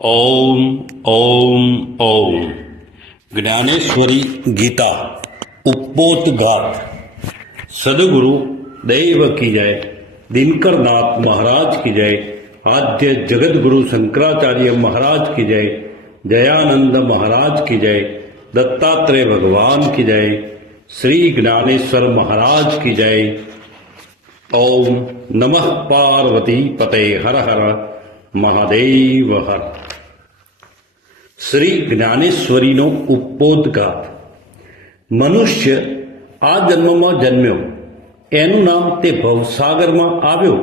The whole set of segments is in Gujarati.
ओम ओम ओम ज्ञानेश्वरी गीता उपोद्घात सदगुरु देव की जय। दिनकर नाथ महाराज की जय। आद्य जगत गुरु शंकराचार्य महाराज की जय। जयानंद महाराज की जय। दत्तात्रेय भगवान की जय। श्री ज्ञानेश्वर महाराज की जय। ओम नमः पार्वती पते हर हर महादेव हर। શ્રી જ્ઞાનેશ્વરીનો ઉपोद्घात। મનુષ્ય આ જન્મમાં જન્મ્યો, એનું નામ તે ભવસાગરમાં આવ્યો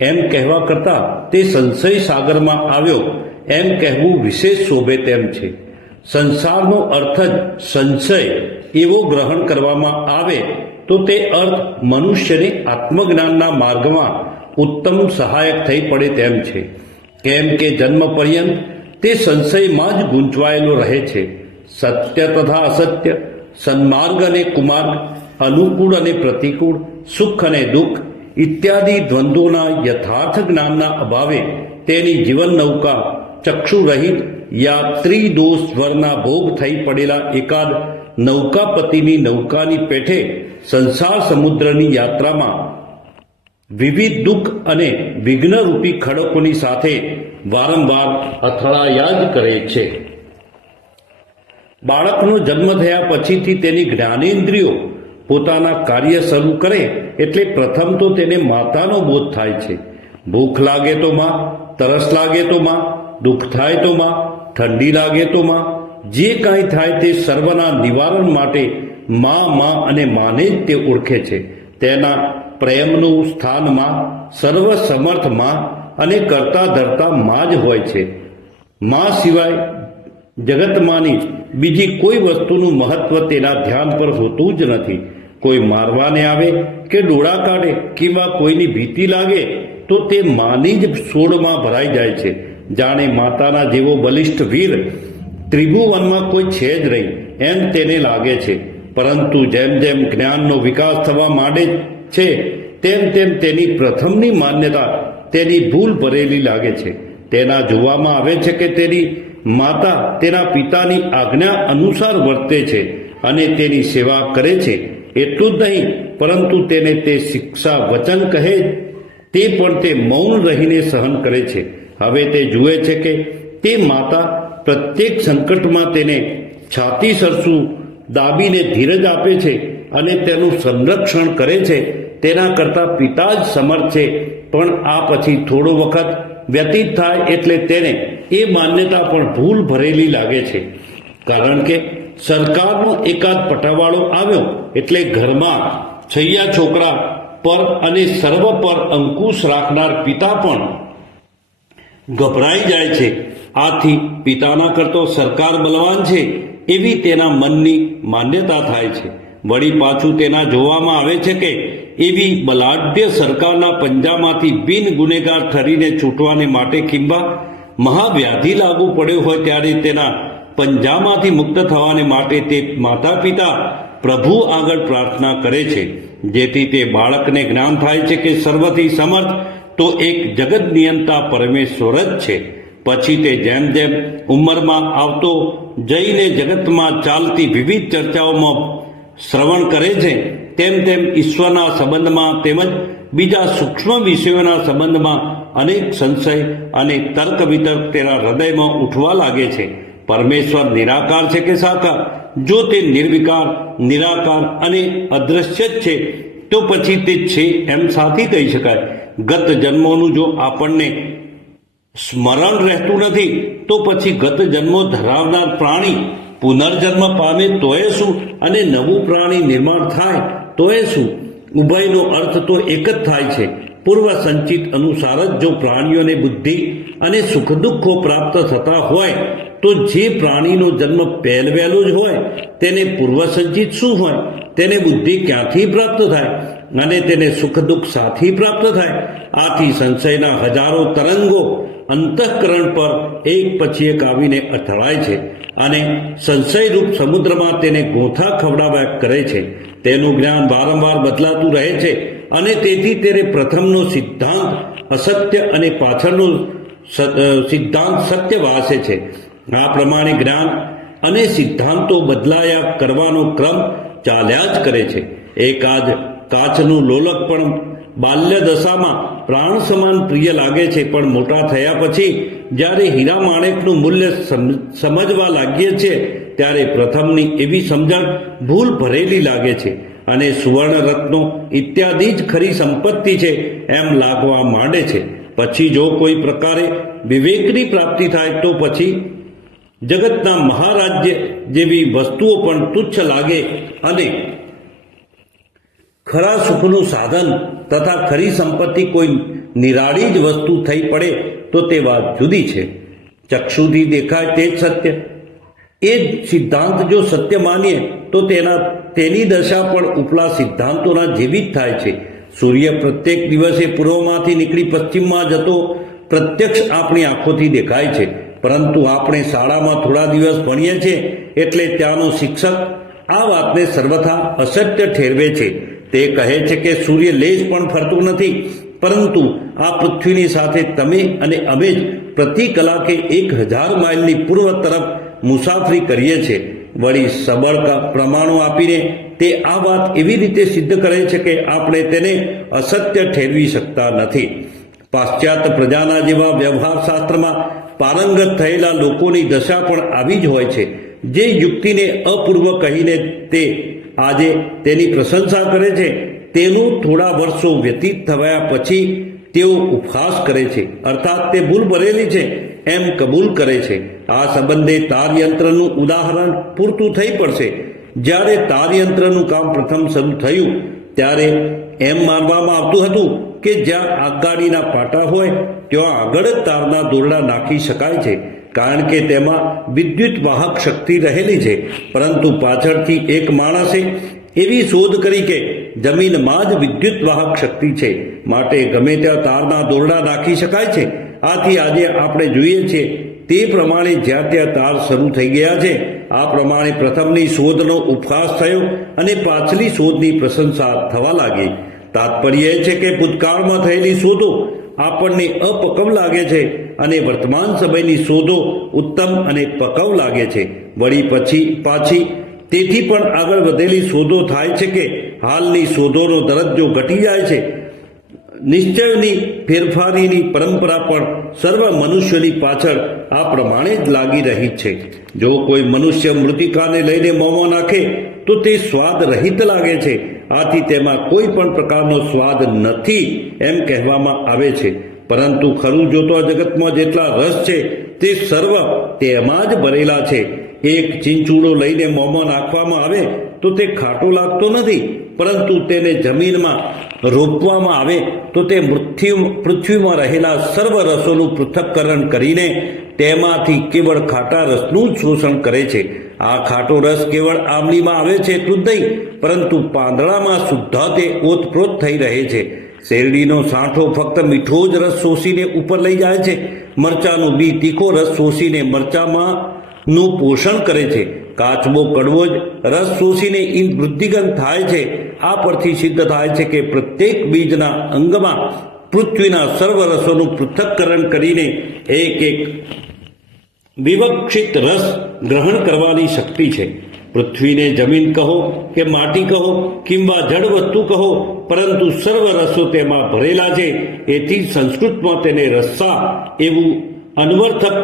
એમ કહેવા કરતાં તે સંશય સાગરમાં આવ્યો એમ કહેવું વિશેષ શોભે તેમ છે। સંસારનો અર્થ જ સંશય એવો ગ્રહણ કરવામાં આવે તો તે અર્થ મનુષ્યને આત્મજ્ઞાનના માર્ગમાં ઉત્તમ સહાયક થઈ પડે તેમ છે। કેમ કે જન્મ પર્યંત તે સંશયમાં જ ગૂંચવાયેલો રહે છે। સત્ય તથા અસત્ય, સન્માર્ગ અને કુમાર્ગ, અનુકૂળ અને પ્રતિકૂળ, સુખ અને દુઃખ ઇત્યાદિ દ્વંદ્વોના યથાર્થ જ્ઞાનના અભાવે તેની જીવન નૌકા ચક્ષુરહિત યા ત્રિદોષ જ્વરના ભોગ થઈ પડેલા એકાદ નૌકાપતિની નૌકાની પેઠે સંસાર સમુદ્રની યાત્રામાં વિવિધ દુઃખ અને વિઘ્નરૂપી ખડકોની સાથે વારંવાર અથડાયા જ કરે છે। બાળકનો જન્મ થયા પછીથી તેની જ્ઞાનેન્દ્રિયો પોતાના કાર્ય શરૂ કરે એટલે પ્રથમ તો તેને માતાનો બોધ થાય છે। ભૂખ લાગે તો માં, તરસ લાગે તો માં, દુઃખ થાય તો માં, ઠંડી લાગે તો માં, જે કાંઈ થાય તે સર્વના નિવારણ માટે માં અને માને જ તે ઓળખે છે। તેના પ્રેમનું સ્થાન માં, સર્વ સમર્થ માં અને કરતા ધરતા માં જ હોય છે। માં સિવાય જગતમાંની બીજી કોઈ વસ્તુનું મહત્વ તેના ધ્યાન પર હોતું જ નથી। કોઈ મારવાને આવે કે ડોળા કાઢે કિંવા કોઈની ભીતિ લાગે તો તે માની જ સોડમાં ભરાઈ જાય છે। જાણે માતાના જેવો બલિષ્ઠ વીર ત્રિભુવનમાં કોઈ છે જ નહીં એમ તેને લાગે છે। પરંતુ જેમ જેમ જ્ઞાનનો વિકાસ થવા માંડે છે તેમ તેમ તેની પ્રથમની માન્યતા તેની ભૂલ ભરેલી લાગે છે। તેના જોવામાં આવે છે કે તેની માતા તેના પિતાની આજ્ઞા અનુસાર વર્તે છે અને તેની સેવા કરે છે। એટલું જ નહીં પરંતુ તેને તે શિક્ષા વચન કહે તે પણ તે મૌન રહીને સહન કરે છે। હવે તે જુએ છે કે તે માતા પ્રત્યેક સંકટમાં તેને છાતી સરસું દાબીને ધીરજ આપે છે અને તેનું સંરક્ષણ કરે છે। તેના કરતાં પિતા જ સમર્થ છે। પણ આ પછી થોડો વખત વ્યતીત થાય એટલે તેને એ માન્યતા પણ ભૂલ ભરેલી લાગે છે। કારણ કે સરકારનો એકાદ પટાવાળો આવ્યો એટલે ઘરમાં છૈયા છોકરા પર અને સર્વ પર અંકુશ રાખનાર પિતા પણ ગભરાઈ જાય છે। આથી પિતાના કરતો સરકાર બલવાન છે એવી તેના મનની માન્યતા થાય છે। વળી પાછું તેના જોવામાં આવે છે કે એવી બલાઢ્ય સરકારના પંજામાંથી બિન ગુનેગાર ઠરીને છૂટવાને માટે કિંબા મહાવ્યાધિ લાગુ પડ્યો હોય ત્યારે તેના પંજામાંથી મુક્ત થવાને માટે તે માતા પિતા પ્રભુ આગળ પ્રાર્થના કરે છે। જેથી તે બાળકને જ્ઞાન થાય છે કે સર્વથી સમર્થ તો એક જગત નિયંતા પરમેશ્વર જ છે। પછી તે જેમ જેમ ઉંમરમાં આવતો જઈને જગતમાં ચાલતી વિવિધ ચર્ચાઓમાં શ્રવણ કરે છે તેમ તેમ ઈશ્વરના સંબંધમાં તેમજ બીજા સૂક્ષ્મ વિષયોના સંબંધમાં અનેક સંશય અને તર્ક વિતર્ક તેના હૃદયમાં ઉઠવા લાગે છે। પરમેશ્વર નિરાકાર છે કે સાકાર? જો તે નિર્વિકાર, નિરાકાર અને અદ્રશ્ય જ છે તો પછી તે છે એમ સાથી કહી શકાય। ગત જન્મોનું જો આપણને સ્મરણ રહેતું નથી તો પછી ગત જન્મો ધરાવનાર પ્રાણી પુનર્જન્મ પામે તોય શું અને નવું પ્રાણી નિર્માણ થાય તોય શું? ઉભયનો અર્થ તો એક જ થાય છે। પૂર્વ સંચિત અનુસાર જ જો પ્રાણીઓને બુદ્ધિ અને સુખ દુઃખો પ્રાપ્ત થતા હોય તો જે પ્રાણીનો જન્મ પહેલવહેલો જ હોય તેને પૂર્વ સંચિત શું હોય? તેને બુદ્ધિ ક્યાંથી પ્રાપ્ત થાય અને તેને સુખ દુઃખ સાથી પ્રાપ્ત થાય? આથી સંશયના હજારો તરંગો અંતઃકરણ પર એક પછી એક આવીને અથડાય છે અને સંશયરૂપ સમુદ્રમાં તેને ગોથા ખવડાવ્યા કરે છે। તેનું જ્ઞાન વારંવાર બદલાતું રહે છે અને તેથી તેને પ્રથમનો સિદ્ધાંત અસત્ય અને પાછળનો સિદ્ધાંત સત્ય વાસે છે. આ પ્રમાણે જ્ઞાન અને સિદ્ધાંતો બદલાયા કરવાનો ક્રમ ચાલ્યા જ કરે છે. એક આજ કાચનું લોલક પણ બાલ્ય દશામાં પ્રાણ સમાન પ્રિય લાગે છે, પણ મોટા થયા પછી જ્યારે હીરા માણેકનું મૂલ્ય સમજવા લાગીએ છીએ ત્યારે પ્રથમની એવી સમજણ ભૂલ ભરેલી લાગે છે અને સુવર્ણ રત્નો ઇત્યાદિ જ ખરી સંપત્તિ છે એમ લાગવા માંડે છે. પછી જો કોઈ પ્રકારે વિવેકની પ્રાપ્તિ થાય તો પછી જગતના મહારાજ્ય જેવી વસ્તુઓ પણ તુચ્છ લાગે અને ખરા સુખનું સાધન તથા ખરી સંપત્તિ કોઈ નિરાળી જ વસ્તુ થઈ પડે તો તે વાત જુદી છે. ચક્ષુથી દેખાય તે જ સત્ય. એ જ સિદ્ધાંત જો સત્ય માનીએ તો તેની દશા પણ ઉપલા સિદ્ધાંતોના જેવી જ થાય છે. સૂર્ય પ્રત્યેક દિવસે પૂર્વમાંથી નીકળી પશ્ચિમમાં જતો પ્રત્યક્ષ આપણી આંખોથી દેખાય છે, પરંતુ આપણે શાળામાં થોડા દિવસ ભણીએ છીએ એટલે ત્યાંનો શિક્ષક આ વાતને સર્વથા અસત્ય ઠેરવે છે. તે કહે છે કે સૂર્ય લેશ પણ ફરતું નથી, પરંતુ આ પૃથ્વીની સાથે તમે અને અમે જ પ્રતિ કલાકે 1000 માઇલની પૂર્વ તરફ મુસાફરી કરીએ છીએ. વળી સબળ પ્રમાણો આપીને તે આ વાત એવી રીતે સિદ્ધ કરે છે કે આપણે તેને અસત્ય ઠેરવી શકતા નથી. પાશ્ચાત્ય પ્રજાના જેવા વ્યવહાર શાસ્ત્રમાં પારંગત થયેલા લોકોની દશા પણ આવી જ હોય છે. જે યુક્તિને અપૂર્વ કહીને તે આજે તેની પ્રશંસા કરે છે, તેનું થોડા વર્ષો વ્યતીત થયા પછી તેઓ ઉપહાસ કરે છે, અર્થાત તે ભૂલ ભરેલી છે એમ કબૂલ કરે છે. આ સંબંધે તારયંત્રનું ઉદાહરણ પૂરતું થઈ પડશે. જ્યારે તારયંત્રનું કામ પ્રથમ શરૂ થયું ત્યારે એમ માનવામાં આવતું હતું કે જ્યાં આગગાડીના પાટા હોય ત્યાં આગળ જ તારના દોરડા નાખી શકાય છે, કારણ કે તેમાં વિદ્યુત વાહક શક્તિ રહેલી છે. પરંતુ પાછળથી એક માણસે એવી શોધ કરી કે જમીનમાં જ વિદ્યુત વાહક શક્તિ છે, માટે ગમે ત્યાં તારના દોરડા નાખી શકાય છે. આથી આજે આપણે જોઈએ છીએ તે પ્રમાણે જ્યાં ત્યાં તાર શરૂ થઈ ગયા છે. આ પ્રમાણે પ્રથમની શોધનો ઉપહાસ થયો અને પાછલી શોધની પ્રશંસા થવા લાગી. તાત્પર્ય એ છે કે ભૂતકાળમાં થયેલી શોધો આપણને અપક્વ લાગે છે અને વર્તમાન સમયની શોધો ઉત્તમ અને પક્વ લાગે છે. વળી પાછી તેથી પણ આગળ વધેલી શોધો થાય છે કે હાલની શોધોનો દરજ્જો ઘટી જાય છે. નિશ્ચયની ફેરફારીની પરંપરા પણ સર્વ મનુષ્યની પાછળ આ પ્રમાણે જ લાગી રહી છે. જો કોઈ મનુષ્ય મૃતિકાને લઈને મોંમાં નાખે તો તે સ્વાદ રહિત લાગે છે. આથી તેમાં કોઈ પણ પ્રકારનો સ્વાદ નથી એમ કહેવામાં આવે છે. પરંતુ ખરું જોતો જગતમાં જેટલા રસ છે તે સર્વ તેમાં જ ભરેલા છે. એક ચીંચુડો લઈને મોંમાં નાખવામાં આવે તો તે ખાટો લાગતો નથી, પરંતુ તેને જમીનમાં રોપવામાં આવે તો તે પૃથ્વીમાં રહેલા સર્વ રસોનું પૃથ્થકરણ કરીને તેમાંથી કેવળ ખાટા રસનું જ શોષણ કરે છે. આ ખાટો રસ કેવળ આંબલીમાં આવે છે એટલું જ નહીં, પરંતુ પાંદડામાં સુદ્ધા તે ઓતપ્રોત થઈ રહે છે. શેરડીનો સાંઠો ફક્ત મીઠો જ રસ શોષીને ઉપર લઈ જાય છે. મરચાનું બી તીખો રસ શોષીને મરચામાં નું પોષણ કરે છે. કાચબો કડવો જ રસ શોષીને વૃદ્ધિગત થાય છે. આ પરથી સિદ્ધ થાય છે કે પ્રત્યેક બીજના અંગમાં પૃથ્વીના સર્વ રસોનું પૃથ્થકરણ કરીને એક વિવક્ષિત રસ ગ્રહણ કરવાની શક્તિ છે. પૃથ્વીને જમીન કહો કે માટી કહો કિંવા જળ વસ્તુ કહો, પરંતુ સર્વ રસો તેમાં ભરેલા છે. એથી સંસ્કૃતમાં તેને રસ્સા એવું અનવર્થક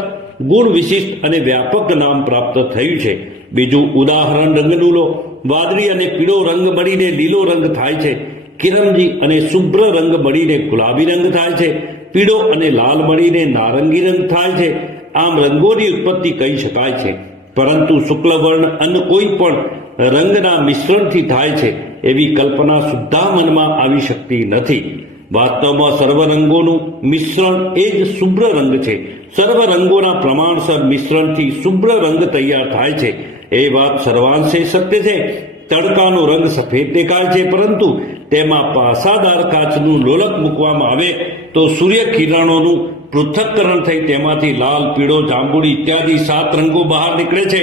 ગુણ વિશિષ્ટ અને વ્યાપક નામ પ્રાપ્ત થયું છે. બીજું ઉદાહરણ રંગનું લો. વાદળી અને પીળો રંગ મળીને લીલો રંગ થાય છે. કિરમજી અને શુભ્ર રંગ મળીને ગુલાબી રંગ થાય છે. પીળો અને લાલ મળીને નારંગી રંગ થાય છે. આમ રંગોની ઉત્પત્તિ કહી શકાય છે. પરંતુ શુક્લ વર્ણ અન્ય કોઈ પણ રંગના મિશ્રણથી થાય છે એવી કલ્પના સુદ્ધા મનમાં આવી શકતી નથી. વાસ્તવમાં સર્વ રંગોનું મિશ્રણ એ જ શુભ્ર રંગ છે. સર્વ રંગોના પ્રમાણસર મિશ્રણથી શુભ્ર રંગ તૈયાર થાય છે. એ વાત સર્વાંશે સત્ય છે. તડકાનો રંગ સફેદ દેખાય છે, પરંતુ તેમાં પાસાદાર કાચનું લોલક મૂકવામાં આવે તો સૂર્ય કિરણોનું પૃથ્થકરણ થઈ તેમાંથી લાલ, પીળો, જાંબુડી ઇત્યાદિ 7 રંગો બહાર નીકળે છે.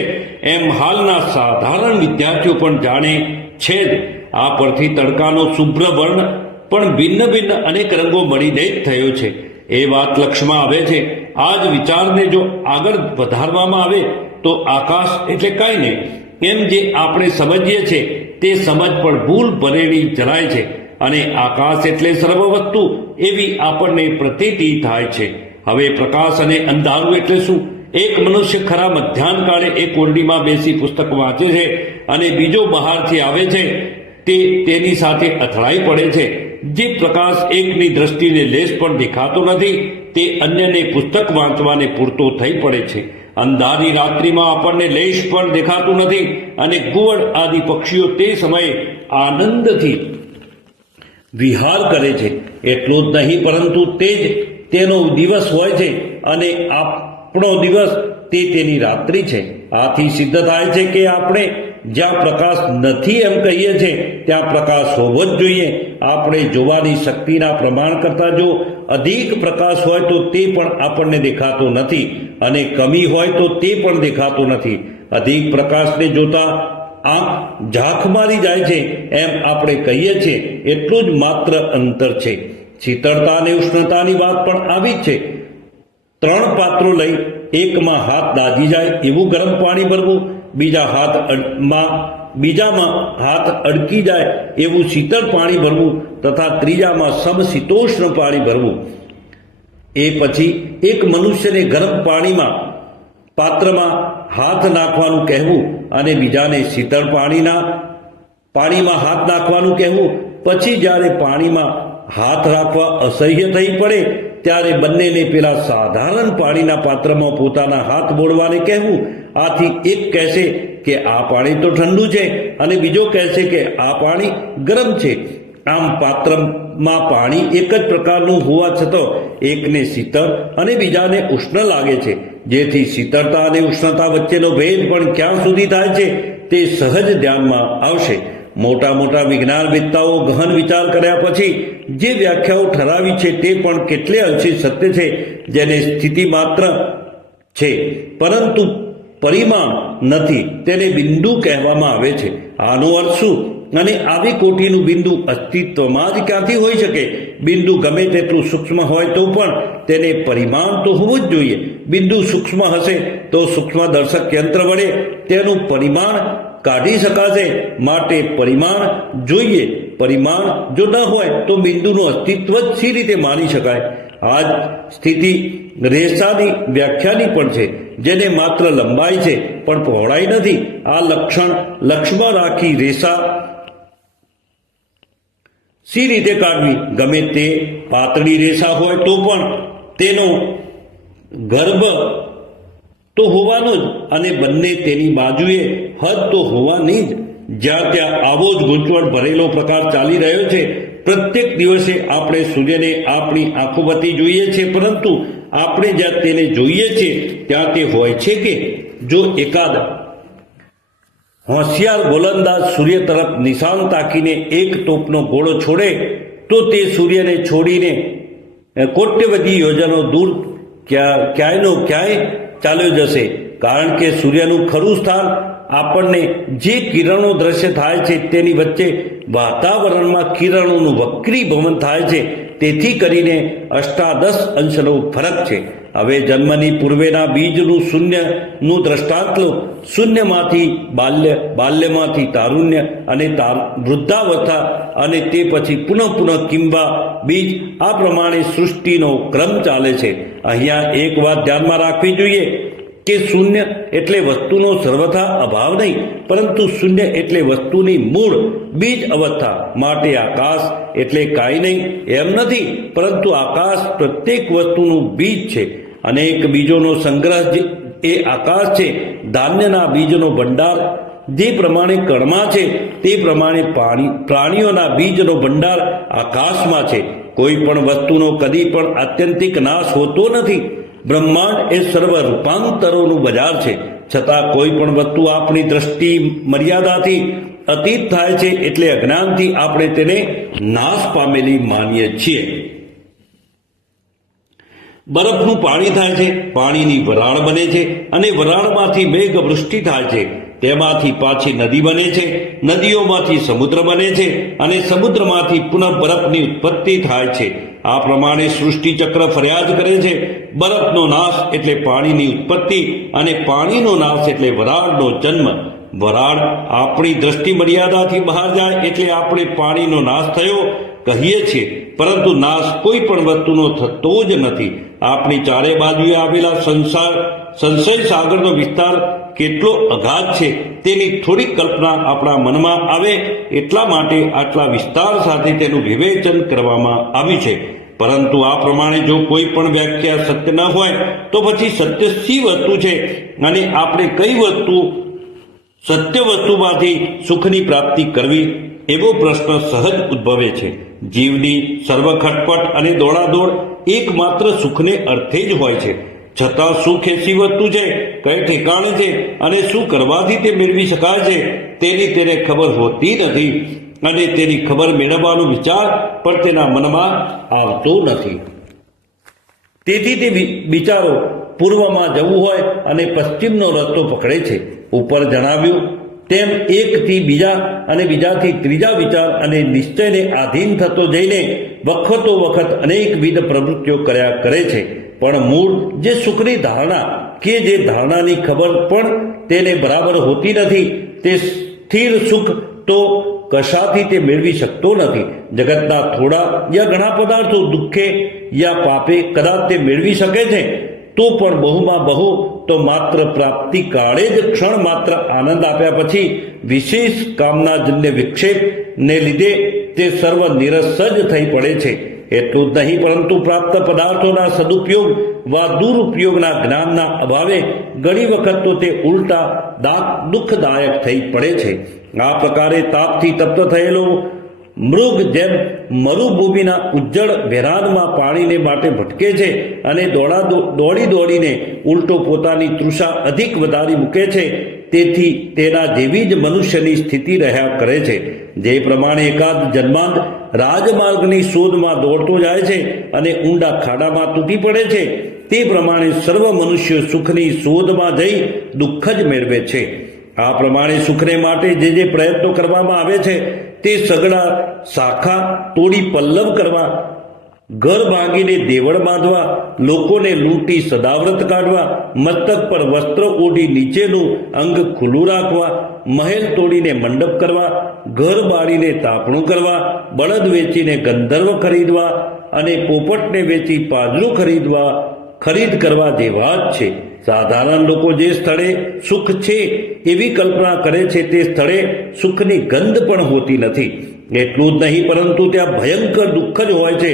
એમ હાલના સાધારણ વિદ્યાર્થીઓ પણ જાણે છે જ. આ પરથી તડકાનો શુભ્ર વર્ણ પણ ભિન્ન ભિન્ન અનેક રંગો મળીને જ થયો છે. એ વાત લક્ષમાં આવે છે આ જ વિચારને જો આગળ વધારવામાં આવે તો આકાશ એટલે કાંઈ નહીં એમ જે આપણે સમજીએ છીએ તે સમજ પણ ભૂલ ભરેલી જણાય છે અને આકાશ એટલે સર્વ વસ્તુ એવી આપણને પ્રતીતિ થાય છે. હવે પ્રકાશ અને અંધારું એટલે શું? એક મનુષ્ય ખરા મધ્યાહન કાળે એક ઓરડીમાં બેસી પુસ્તક વાંચે છે અને બીજો બહારથી આવે છે તે તેની સાથે અથડાઈ પડે છે. જે પ્રકાશ એકની દ્રષ્ટિને લેશ પણ દેખાતો નથી તે અન્યને પુસ્તક વાંચવાને પૂરતો થઈ પડે છે. અંધારી રાત્રિમાં આપણને લેશ પણ દેખાતું નથી અને ઘુવડ આદિ પક્ષીઓ તે સમયે આનંદથી વિહાર કરે છે. એટલું જ નહીં પરંતુ તે જ તેનો દિવસ હોય છે અને આપણો દિવસ તે તેની રાત્રિ છે. આથી સિદ્ધ થાય છે કે આપણે જ્યાં પ્રકાશ નથી એમ કહીએ છીએ ત્યાં પ્રકાશ હોવો જ જોઈએ. આપણે જોવાની શક્તિના પ્રમાણ કરતાં જો અધિક પ્રકાશ હોય તો તે પણ આપણને દેખાતો નથી અને કમી હોય તો તે પણ દેખાતો નથી. અધિક પ્રકાશને જોતા આંખ ઝાંખ મારી જાય છે એમ આપણે કહીએ છીએ. એટલું જ માત્ર અંતર છે. શીતળતા અને ઉષ્ણતાની વાત પણ આવી જ છે. 3 પાત્રો લઈ એકમાં હાથ દાઝી જાય એવું ગરમ પાણી ભરવું, બીજામાં હાથ અડકી જાય એવું શીતળ પાણી ભરવું તથા ત્રીજામાં સમશીતોષ્ણ પાણી ભરવું. એ પછી એક મનુષ્યને ગરમ પાત્રમાં હાથ નાખવાનું કહેવું અને બીજાને શીતળ પાણીમાં હાથ નાખવાનું કહેવું. પછી જ્યારે પાણીમાં હાથ રાખવા અસહ્ય થઈ પડે ત્યારે બંનેને પેલા સાધારણ પાણીના પાત્રમાં પોતાના હાથ બોળવાને કહેવું. આથી એક કહેશે કે આ પાણી તો ઠંડુ છે અને બીજો કહેશે કે આ પાણી ગરમ છે. આમ પાત્રમાં પાણી એક જ પ્રકારનું હોવા છતાં એકને શીતળ અને બીજાને ઉષ્ણ લાગે છે. જેથી શીતળતા અને ઉષ્ણતા વચ્ચેનો ભેદ પણ ક્યાં સુધી થાય છે તે સહજ ધ્યાનમાં આવશે. મોટા મોટા વિજ્ઞાનવેત્તાઓ ગહન વિચાર કર્યા પછી જે વ્યાખ્યાઓ ઠરાવી છે તે પણ કેટલે અંશે સત્ય છે. જેને સ્થિતિ માત્ર છે પરંતુ પરિમાણ નથી તેને બિંદુ કહેવામાં આવે છે. આનો અર્થ શું? અને આવી કોટીનું બિંદુ અસ્તિત્વમાં જ ક્યાંથી હોઈ શકે? બિંદુ ગમે તેટલું સૂક્ષ્મ હોય તો પણ તેને પરિમાણ તો હોવું જ જોઈએ. બિંદુ સૂક્ષ્મ હશે તો સૂક્ષ્મ દર્શક યંત્ર વડે તેનું પરિમાણ કાઢી શકાશે. માટે પરિમાણ જોઈએ. પરિમાણ જો ન હોય તો બિંદુનું અસ્તિત્વ જ સી રીતે માની શકાય? આ જ સ્થિતિ રેસાની વ્યાખ્યાની પણ છે, જેને માત્ર લંબાઈ છે પણ પહોળાઈ નથી. આ લક્ષમાં રાખી રેસા સી રીતે કાઢવી? ગમે તે પાતળી રેસા હોય તો પણ તેનો ગર્ભ તો હોવાનો જ અને બંને તેની બાજુએ હદ તો હોવાની જ. જ્યાં ત્યાં આવો જ ગૂંચવણ ભરેલો પ્રકાર ચાલી રહ્યો છે. પ્રત્યેક દિવસે આપણે સૂર્યને આપણી આંખો વતી જોઈએ છીએ પરંતુ આપણે જ્યાં તેને જોઈએ છીએ ત્યાં તે હોય છે કે? જો એકાદ હોશિયાર ગોલંદાજ સૂર્ય તરફ નિશાન તાકીને એક તોપનો ગોળો છોડે તો તે સૂર્યને છોડીને કોટ્યવધી યોજનો દૂર ક્યાંયનો ક્યાંય ચાલ્યો જશે. કારણ કે સૂર્યનું ખરું સ્થાન આપણને જે કિરણો દ્રશ્ય થાય છે તેની વચ્ચે વાતાવરણમાં કિરણોનું વક્રીભવન થાય છે. તેથી કરીને 18 અંશનો ફરક છે. હવે જન્મની પૂર્વેના બીજનું શૂન્યનું દ્રષ્ટાંત લો. શૂન્યમાંથી બાલ્યમાંથી તારુણ્ય અને વૃદ્ધાવસ્થા અને તે પછી પુનઃ કિંબા બીજ. આ પ્રમાણે સૃષ્ટિનો ક્રમ ચાલે છે. અહીંયા એક વાત ધ્યાનમાં રાખવી જોઈએ કે શૂન્ય એટલે વસ્તુનો સર્વથા અભાવ નહીં પરંતુ શૂન્ય એટલે વસ્તુની મૂળ બીજ અવસ્થા. માટે આકાશ એટલે કાંઈ નહીં એમ નથી પરંતુ આકાશ પ્રત્યેક વસ્તુનું બીજ છે. અનેક બીજોનો સંગ્રહ એ આકાશ છે. ધાન્યના બીજનો ભંડાર જે પ્રમાણે કણમાં છે તે પ્રમાણે પ્રાણીઓના બીજનો ભંડાર આકાશમાં છે. કોઈ પણ વસ્તુનો કદી પણ આત્યંતિક નાશ હોતો નથી. બ્રહ્માંડ એ સર્વ રૂપાંતરોનું બજાર છે. છતાં કોઈ પણ વસ્તુ આપણી દ્રષ્ટિ મર્યાદાથી અતીત થાય છે એટલે અજ્ઞાનથી આપણે તેને નાશ પામેલી માનીએ છીએ. બરફનું પાણી થાય છે, પાણીની વરાળ બને છે અને વરાળમાંથી મેઘ વૃષ્ટિ થાય છે. તેમાંથી પાછી નદી બને છે, નદીઓમાંથી સમુદ્ર બને છે અને સમુદ્રમાંથી પુનઃ બરફની ઉત્પત્તિ થાય છે. આ પ્રમાણે સૃષ્ટિચક્ર ફરિયાદ કરે છે. બરફનો નાશ એટલે પાણીની ઉત્પત્તિ અને પાણીનો નાશ એટલે વરાળનો જન્મ. વરાળ આપણી દ્રષ્ટિ મર્યાદાથી બહાર જાય એટલે આપણે પાણીનો નાશ થયો કહીએ છીએ, પરંતુ નાશ કોઈ પણ વસ્તુનો થતો જ નથી. આપણી ચારે બાજુએ આવેલા સંશય સાગરનો વિસ્તાર કેટલો અગાધ છે તેની થોડી કલ્પના આપણા મનમાં આવે એટલા માટે આટલા વિસ્તાર સાથે તેનું વિવેચન કરવામાં આવ્યું છે. પરંતુ આ પ્રમાણે જો કોઈ પણ વ્યાખ્યા સત્ય ન હોય તો પછી સત્ય શી વસ્તુ છે અને આપણે કઈ સત્ય વસ્તુમાંથી સુખની પ્રાપ્તિ કરવી એવો પ્રશ્ન સહજ ઉદ્ભવે છે. જીવની સર્વ ખટપટ અને દોડાદોડ એકમાત્ર સુખને અર્થે જ હોય છે. છતાં સુખ એસી વસ્તુ છે, કઈ ઠેકાણે છે અને શું કરવાથી તે મેળવી શકાય છે તેની તેને ખબર હોતી નથી અને તેની ખબર મેળવવાનો વિચાર પણ તેના મનમાં આવતો નથી. તેથી તે બિચારો પૂર્વમાં જવું હોય અને પશ્ચિમનો રસ્તો પકડે છે. ઉપર જણાવ્યું તેમ એકથી બીજા અને બીજાથી ત્રીજા વિચાર અને નિશ્ચયને આધીન થતો જઈને વખતો વખત અનેકવિધ પ્રવૃત્તિઓ કર્યા કરે છે. પણ મૂળ જે સુખની ધારણા કે જે ધારણાની ખબર પણ તેને બરાબર હોતી નથી તે સ્થિર સુખ તો કશાથી તે મેળવી શકતો નથી. જગતના થોડા યા ઘણા પદાર્થો દુઃખે યા પાપે કદાચ તે મેળવી શકે છે તો પણ બહુમાં બહુ તો માત્ર પ્રાપ્તિ કાળે જ ક્ષણ માત્ર આનંદ આપ્યા પછી વિશેષ કામનાજન્ય વિક્ષેપને લીધે તે સર્વ નિરસ જ થઈ પડે છે. એટલું જ નહીં પરંતુ પ્રાપ્ત પદાર્થોના સદુપયોગ વા દુરુપયોગના જ્ઞાનના અભાવે ઘણી વખત તો તે ઉલટા દુઃખદાયક થઈ પડે છે. આ પ્રકારે તાપથી તપ્ત થયેલો મૃગ જેમ મરુભૂમિના ઉજ્જડ વેરાનમાં પાણીને માટે ભટકે છે અને દોડીને ઉલટો પોતાની તૃષા અધિક વધારી મૂકે છે, તેથી તેના જેવી જ મનુષ્યની સ્થિતિ રહ્યા કરે છે. જે પ્રમાણે એકાદ જન્માંત રાજમાર્ગની શોધમાં દોડતો જાય છે અને ઊંડા ખાડામાં તૂટી પડે છે, તે પ્રમાણે સર્વ મનુષ્યો સુખની શોધમાં જઈ દુઃખ જ મેળવે છે. આ પ્રમાણે સુખને માટે જે પ્રયત્નો કરવામાં આવે છે તે સઘળા શાખા તોડી પલ્લવ કરવા, ઘર ભાંગીને દેવળ બાંધવા, લોકોને લૂંટી સદાવ્રત કાઢવા, મસ્તક પર વસ્ત્ર ઓઢી નીચેનું અંગ ખુલ્લું રાખવા, મહેલ તોડીને મંડપ કરવા, ઘર બાળીને તાપણું કરવા, બળદ વેચીને ગંધર્વ ખરીદવા અને પોપટને વેચી પાજરું ખરીદ કરવા જેવા જ છે. સાધારણ લોકો જે સ્થળે સુખ છે એવી કલ્પના કરે છે તે સ્થળે સુખની ગંધ પણ હોતી નથી. એટલું જ નહીં પરંતુ ત્યાં ભયંકર દુઃખ જ હોય છે.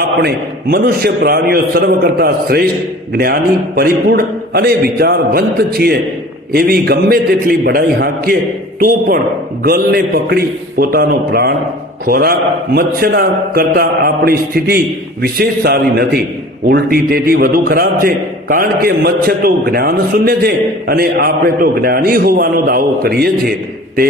આપણે મનુષ્ય પ્રાણીઓ સર્વ કરતા શ્રેષ્ઠ, જ્ઞાની, પરિપૂર્ણ અને વિચારવંત છીએ એવી ગમે તેટલી બડાઈ હાંકીએ તો પણ ગલને પકડી પોતાનો પ્રાણ ખોરાક મત્સ્યના કરતા આપણી સ્થિતિ વિશેષ સારી નથી. ઉલટી તેથી વધુ ખરાબ છે, કારણ કે મત્સ્ય તો જ્ઞાન શૂન્ય છે અને આપણે તો જ્ઞાની હોવાનો દાવો કરીએ છીએ. તે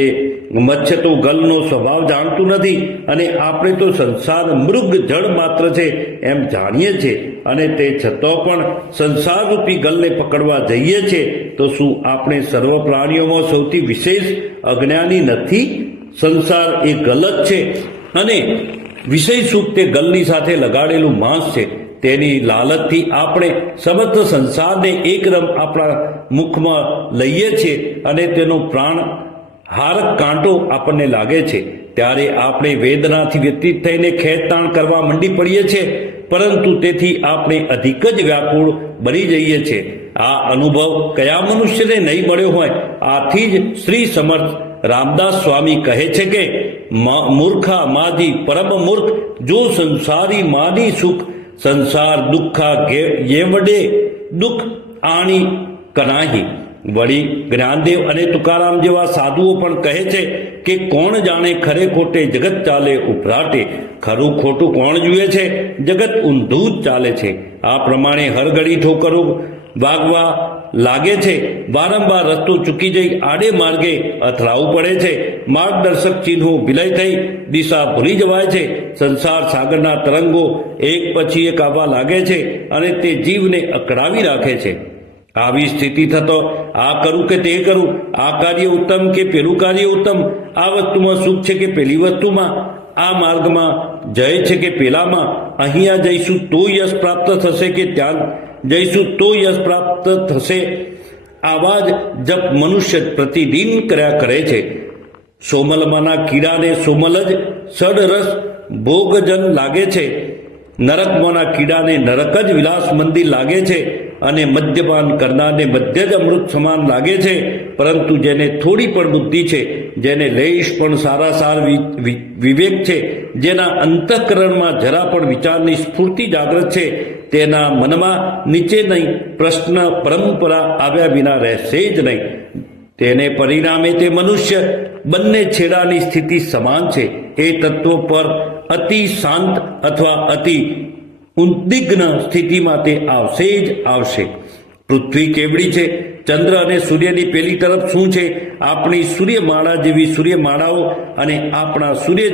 મત્સ્ય તો ગલનો સ્વભાવ જાણતું નથી અને આપણે તો સંસાર મૃગ જળ માત્ર છે એમ જાણીએ છીએ અને તે છતાં પણ સંસારરૂપી ગલને પકડવા જઈએ છીએ. તો શું આપણે સર્વ પ્રાણીઓમાં સૌથી વિશેષ અજ્ઞાની નથી? સંસાર એ ગલ જ છે અને વિષય સુખ તે ગલની સાથે લગાડેલું માંસ છે. તેની લાલચથી આપણે સમગ્ર સંસારને એકદમ આપણા મુખમાં લઈએ છીએ અને તેનો પ્રાણ હારક કાંટો આપણને લાગે છે. ત્યારે આપણે વેદનાથી વ્યતીત થઈને ખેંચતાણ કરવા મંડી પડીએ છીએ, પરંતુ તેથી આપણે અધિક જ વ્યાકુળ બની જઈએ છીએ. આ અનુભવ કયા મનુષ્યને નહીં મળ્યો હોય? આથી જ શ્રી સમર્થ રામદાસ સ્વામી કહે છે કે મૂર્ખા માજી પરમ મૂર્ખ જો સંસારી માની સુખ સંસાર દુઃખા ગેવડે દુઃખ આણી કનાહી. વળી જ્ઞાનદેવ અને તુકારામ જેવા સાધુઓ પણ કહે છે કે કોણ જાણે ખરે ખોટે જગત ચાલે ઉપરાટે. ખરું ખોટું કોણ જુએ છે? જગત ઊંધું જ ચાલે છે. આ પ્રમાણે હરઘડી ઠોકરો વાગવા લાગે છે. વારંવાર રસ્તો ચૂકી જઈ આડે માર્ગે અથડાવું પડે છે. માર્ગદર્શક ચિહ્નો વિલય થઈ દિશા ભૂલી જવાય છે. સંસાર સાગરના તરંગો એક પછી એક આવવા લાગે છે અને તે જીવને અકળાવી રાખે છે. આવી સ્થિતિ થતો આ કરું કે તે કરું, આ કાર્ય ઉત્તમ કે પેલું કાર્ય ઉત્તમ, આ વસ્તુમાં સુખ છે કે પેલી વસ્તુમાં, આ માર્ગમાં જય છે કે પેલામાં અહીંયા જઈશું તો યશ પ્રાપ્ત થશે કે ત્યાં જઈશું તો યશ પ્રાપ્ત થશે, આવા જ જપ મનુષ્ય પ્રતિદિન કર્યા કરે છે. સોમલમાંના કીડાને સોમલ જ સડરસ ભોગજન લાગે છે, નરકમાંના કીડાને નરક જ વિલાસ મંદિર લાગે છે, અને મદ્યપાન કરનારને મદ્ય જ અમૃત સમાન લાગે છે. પરંતુ જેને થોડી પણ બુદ્ધિ છે, જેને લેશ પણ સારાસાર વિવેક છે, જેના અંતઃકરણમાં જરા પણ વિચારની સ્ફૂર્તિ જાગૃત છે, તેના મનમાં નીચે નહીં પ્રશ્ન પરંપરા આવ્યા વિના રહેશે જ નહીં. તેને પરિણામે તે મનુષ્ય બંને છેડાની સ્થિતિ સમાન છે. એ તત્વો પર અતિ શાંત અથવા અતિ ઉદ્વિગ્ન સ્થિતિમાં તે આવશે જ આવશે. પૃથ્વી કેવડી છે, ચંદ્ર અને સૂર્યની પેલી તરફ શું છે? આપણી સૂર્યમાળા જેવી સૂર્યમાળાઓ અને આપણા સૂર્ય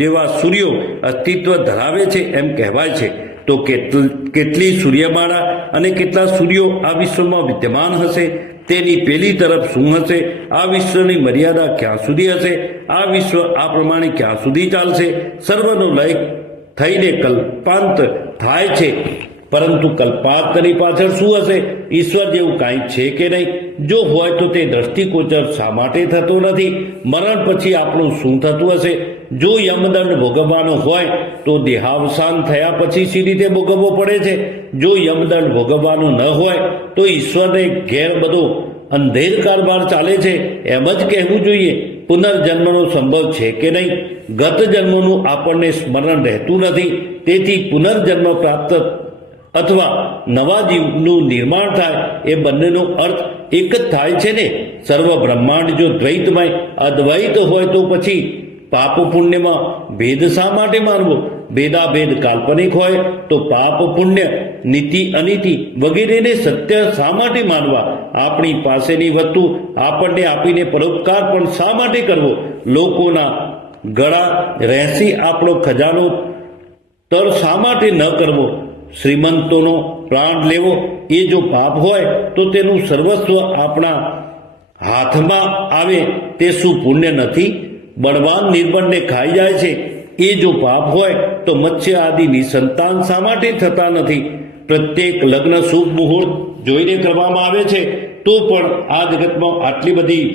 જેવા સૂર્યો અસ્તિત્વ ધરાવે છે એમ કહેવાય છે. તો કેટલી સૂર્યમાળા અને કેટલા સૂર્યો આ વિશ્વમાં વિદ્યમાન હશે? તેની પેલી તરફ શું હશે? આ વિશ્વની મર્યાદા ક્યાં સુધી હશે? આ વિશ્વ આ પ્રમાણે ક્યાં સુધી ચાલશે? સર્વનો લય થઈને કલ્પાંત થાય છે, પરંતુ કલ્પાંતની પાછળ શું હશે? ઈશ્વર જેવું કાંઈ છે કે નહીં? જો હોય તો તે દ્રષ્ટિગોચર શા માટે થતો નથી? મરણ પછી આપણું શું થતું હશે? જો યમદંડ ભોગવવાનો હોય તો દેહાવસાન થયા પછી સી રીતે ભોગવવો પડે છે? જો યમદંડ ભોગવવાનો ન હોય તો ઈશ્વરને ઘેર બધો અંધેર કારભાર ચાલે છે એમ જ કહેવું જોઈએ. પુનર્જન્મનો સંભવ છે કે નહીં? ગત જન્મનું આપણને સ્મરણ રહેતું નથી, તેથી પુનર્જન્મ પ્રાપ્ત અથવા નવા જીવનું નિર્માણ થાય એ બંનેનો અર્થ એક જ થાય છે ને. સર્વ બ્રહ્માંડ જો દ્વૈતમય અદ્વૈત હોય તો પછી પાપ પુણ્યમાં ભેદ શા માટે માનવો? ભેદાભેદ કાલ્પનિક હોય તો પાપ પુણ્ય નીતિ અનીતિ વગેરેને સત્ય શા માટે માનવા? આપણી પાસેની વસ્તુ આપણને આપીને પરોપકાર પણ શા માટે કરવો? લોકોના ગળા રહેસી આપણો ખજાનો તર શા માટે ન કરવો? શ્રીમંતોનો પ્રાણ લેવો એ જો પાપ હોય તો તેનું સર્વસ્વ આપણા હાથમાં આવે તે શું પુણ્ય નથી? બળવાન નિર્બળને ખાઈ જાય છે એ જો પાપ હોય તો મત્સ્ય આદિ નિસંતાન શા માટે થતા નથી? પ્રત્યેક લગ્ન શુભ મુહૂર્ત જોઈને કરવામાં આવે છે, તો પણ આ જગતમાં આટલી બધી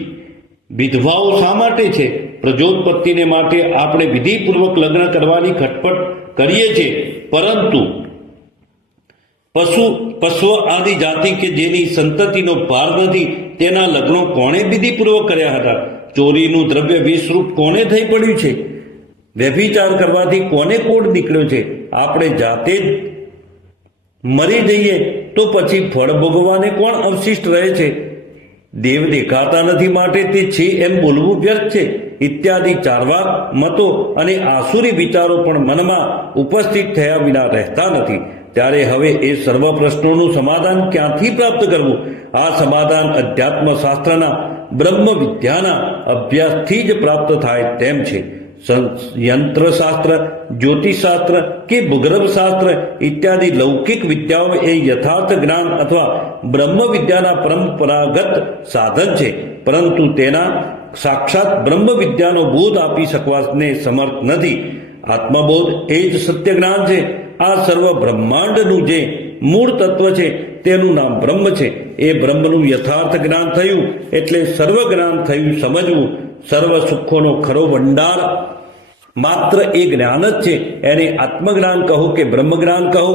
વિધવાઓ શા માટે છે? પ્રજોત્પત્તિને માટે આપણે વિધિપૂર્વક લગ્ન કરવાની ખટપટ કરીએ છીએ, પરંતુ પશુ આદિ જાતિ કે જેની સંતતિનો ભાર નથી તેના લગ્નો કોણે વિધિપૂર્વક કર્યા હતા? ચોરીનું દ્રવ્ય વિષરૂપ કોને થઈ પડ્યું છે? વ્યભિચાર કરવાથી કોને કોડ નીકળ્યો છે? આપણે જાતે જ મરી જઈએ તો પછી ફળ ભોગવવાને કોણ અવશિષ્ટ રહે છે? દેવ દેખાતા નથી માટે તે છે એમ બોલવું વ્યર્થ છે ઇત્યાદિ ચારવાક મતો અને આસુરી વિચારો પણ મનમાં ઉપસ્થિત થયા વિના રહેતા નથી. ત્યારે હવે એ સર્વ પ્રશ્નોનું સમાધાન ક્યાંથી પ્રાપ્ત કરવું? આ સમાધાન અધ્યાત્મ શાસ્ત્રના બ્રહ્મ વિદ્યાના અભ્યાસથી જ પ્રાપ્ત થાય તેમ છે. યંત્રશાસ્ત્ર, જ્યોતિષશાસ્ત્ર કે ભૂગર્ભશાસ્ત્ર ઇત્યાદિ લૌકિક વિદ્યાઓ એ યથાર્થ જ્ઞાન અથવા બ્રહ્મ વિદ્યાના પરંપરાગત સાધન છે, પરંતુ તેના સાક્ષાત બ્રહ્મ વિદ્યાનો બોધ આપી શકવાને સમર્થ નથી. આત્મબોધ એ જ સત્ય જ્ઞાન છે. આ સર્વ બ્રહ્માંડનું જે મૂળ તત્વ છે તેનું નામ બ્રહ્મ છે. એ બ્રહ્મનું યથાર્થ જ્ઞાન થયું એટલે સર્વ જ્ઞાન થયું સમજવું. સર્વ સુખોનો ખરો ભંડાર માત્ર એ જ્ઞાન જ છે. એને આત્મજ્ઞાન કહો કે બ્રહ્મજ્ઞાન કહો,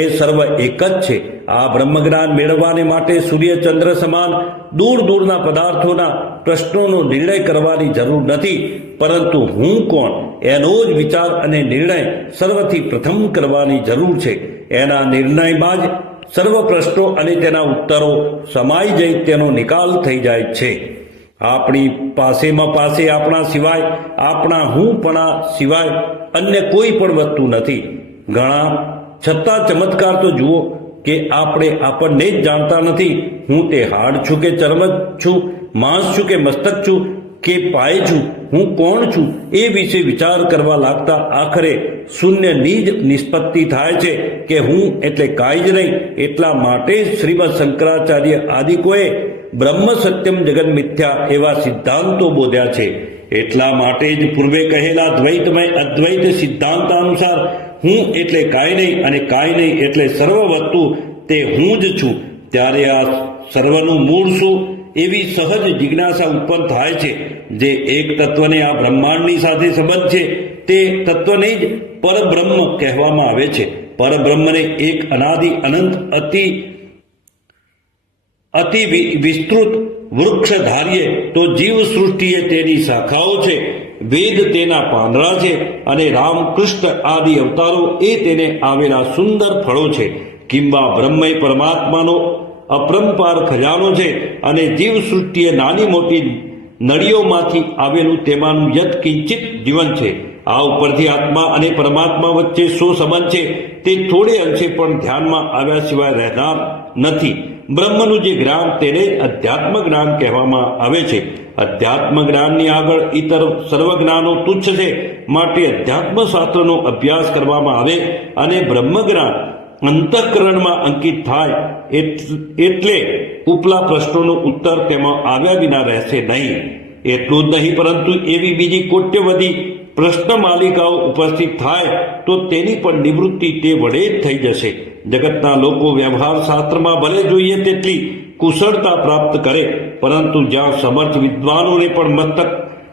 એ સર્વ એક જ છે. આ બ્રહ્મજ્ઞાન મેળવવાને માટે સૂર્ય ચંદ્ર સમાન દૂર દૂરના પદાર્થોના પ્રશ્નોનો નિર્ણય કરવાની જરૂર નથી, પરંતુ હું કોણ એનો જ વિચાર અને નિર્ણય સર્વથી પ્રથમ કરવાની જરૂર છે. એના નિર્ણયમાં જ સર્વ પ્રશ્નો અને તેના ઉત્તરો સમાઈ જઈ તેનો નિકાલ થઈ જાય છે. આપણી પાસે આપણા સિવાય, આપણા હુંપણા સિવાય અન્ય કોઈ પણ વસ્તુ નથી. ઘણા છતાં ચમત્કાર તો જુઓ કે આપણે આપણને જ જાણતા નથી. હું તે હાડ છું કે ચર્મ છું, માંસ છું કે મસ્તક છું કે પાય છું, હું કોણ છું એ વિશે વિચાર કરવા લાગતા આખરે શૂન્યની જ નિષ્પત્તિ થાય છે કે હું એટલે કાંઈ જ નહીં. એટલા માટે શ્રીમદ શંકરાચાર્ય આદિકોએ બ્રહ્મ સત્યમ જગન મિથ્યા એવા સિદ્ધાંતો બોધ્યા છે. એટલા માટે જ પૂર્વે કહેલા દ્વૈતમય અદ્વૈત સિદ્ધાંતાનુસાર હું એટલે કાંઈ નહીં અને કાંઈ નહીં એટલે સર્વ વસ્તુ તે હું જ છું. ત્યારે આ સર્વનું મૂળ શું એવી સહજ જિજ્ઞાસા ઉત્પન્ન થાય છે. જે એક તત્વને આ બ્રહ્માંડની સાથે સંબંધ છે તે તત્વને જ પરબ્રહ્મ કહેવામાં આવે છે. પરબ્રહ્મને એક અનાદિ અનંત અતિ વિસ્તૃત વૃક્ષ ધારીએ તો જીવ સૃષ્ટિએ તેની શાખાઓ છે, વેદ તેના પાંદડા છે અને રામકૃષ્ણ આદિ અવતારો એ તેને આવેલા સુંદર ફળો છે. કિંબા બ્રહ્મય પરમાત્માનો અપરંપાર ખજાનો છે અને જીવ સૃષ્ટિએ નાની મોટી નળીઓમાંથી આવેલું તેમાંનું યત કિંચિત જીવન છે. આ ઉપરથી આત્મા અને પરમાત્મા વચ્ચે શું સંબંધ છે તે થોડે અંશે પણ ધ્યાનમાં આવ્યા સિવાય રહેનાર નથી. બ્રહ્મનું જે જ્ઞાન તેને જ અધ્યાત્મ જ્ઞાન કહેવામાં આવે છે. અધ્યાત્મ જ્ઞાનની આગળ ઇતર સર્વ જ્ઞાનો તુચ્છ છે. માટે અધ્યાત્મ શાસ્ત્રનો અભ્યાસ કરવામાં આવે અને બ્રહ્મ જ્ઞાન અંતઃકરણમાં અંકિત થાય એટલે ઉપલા પ્રશ્નોનો ઉત્તર તેમાં આવ્યા વિના રહેશે નહીં. એટલું જ નહીં પરંતુ એવી બીજી કોટ્યવધી પ્રશ્ન માલિકાઓ ઉપસ્થિત થાય તો તેની પણ નિવૃત્તિ તે વડે જ થઈ જશે. જગતના લોકો વ્યવહાર શાસ્ત્રમાં ભલે જોઈએ તેટલી કુશળતા પ્રાપ્ત કરે, પરંતુ જ્યાં સમર્થ વિદ્વાનોને પણ મસ્તક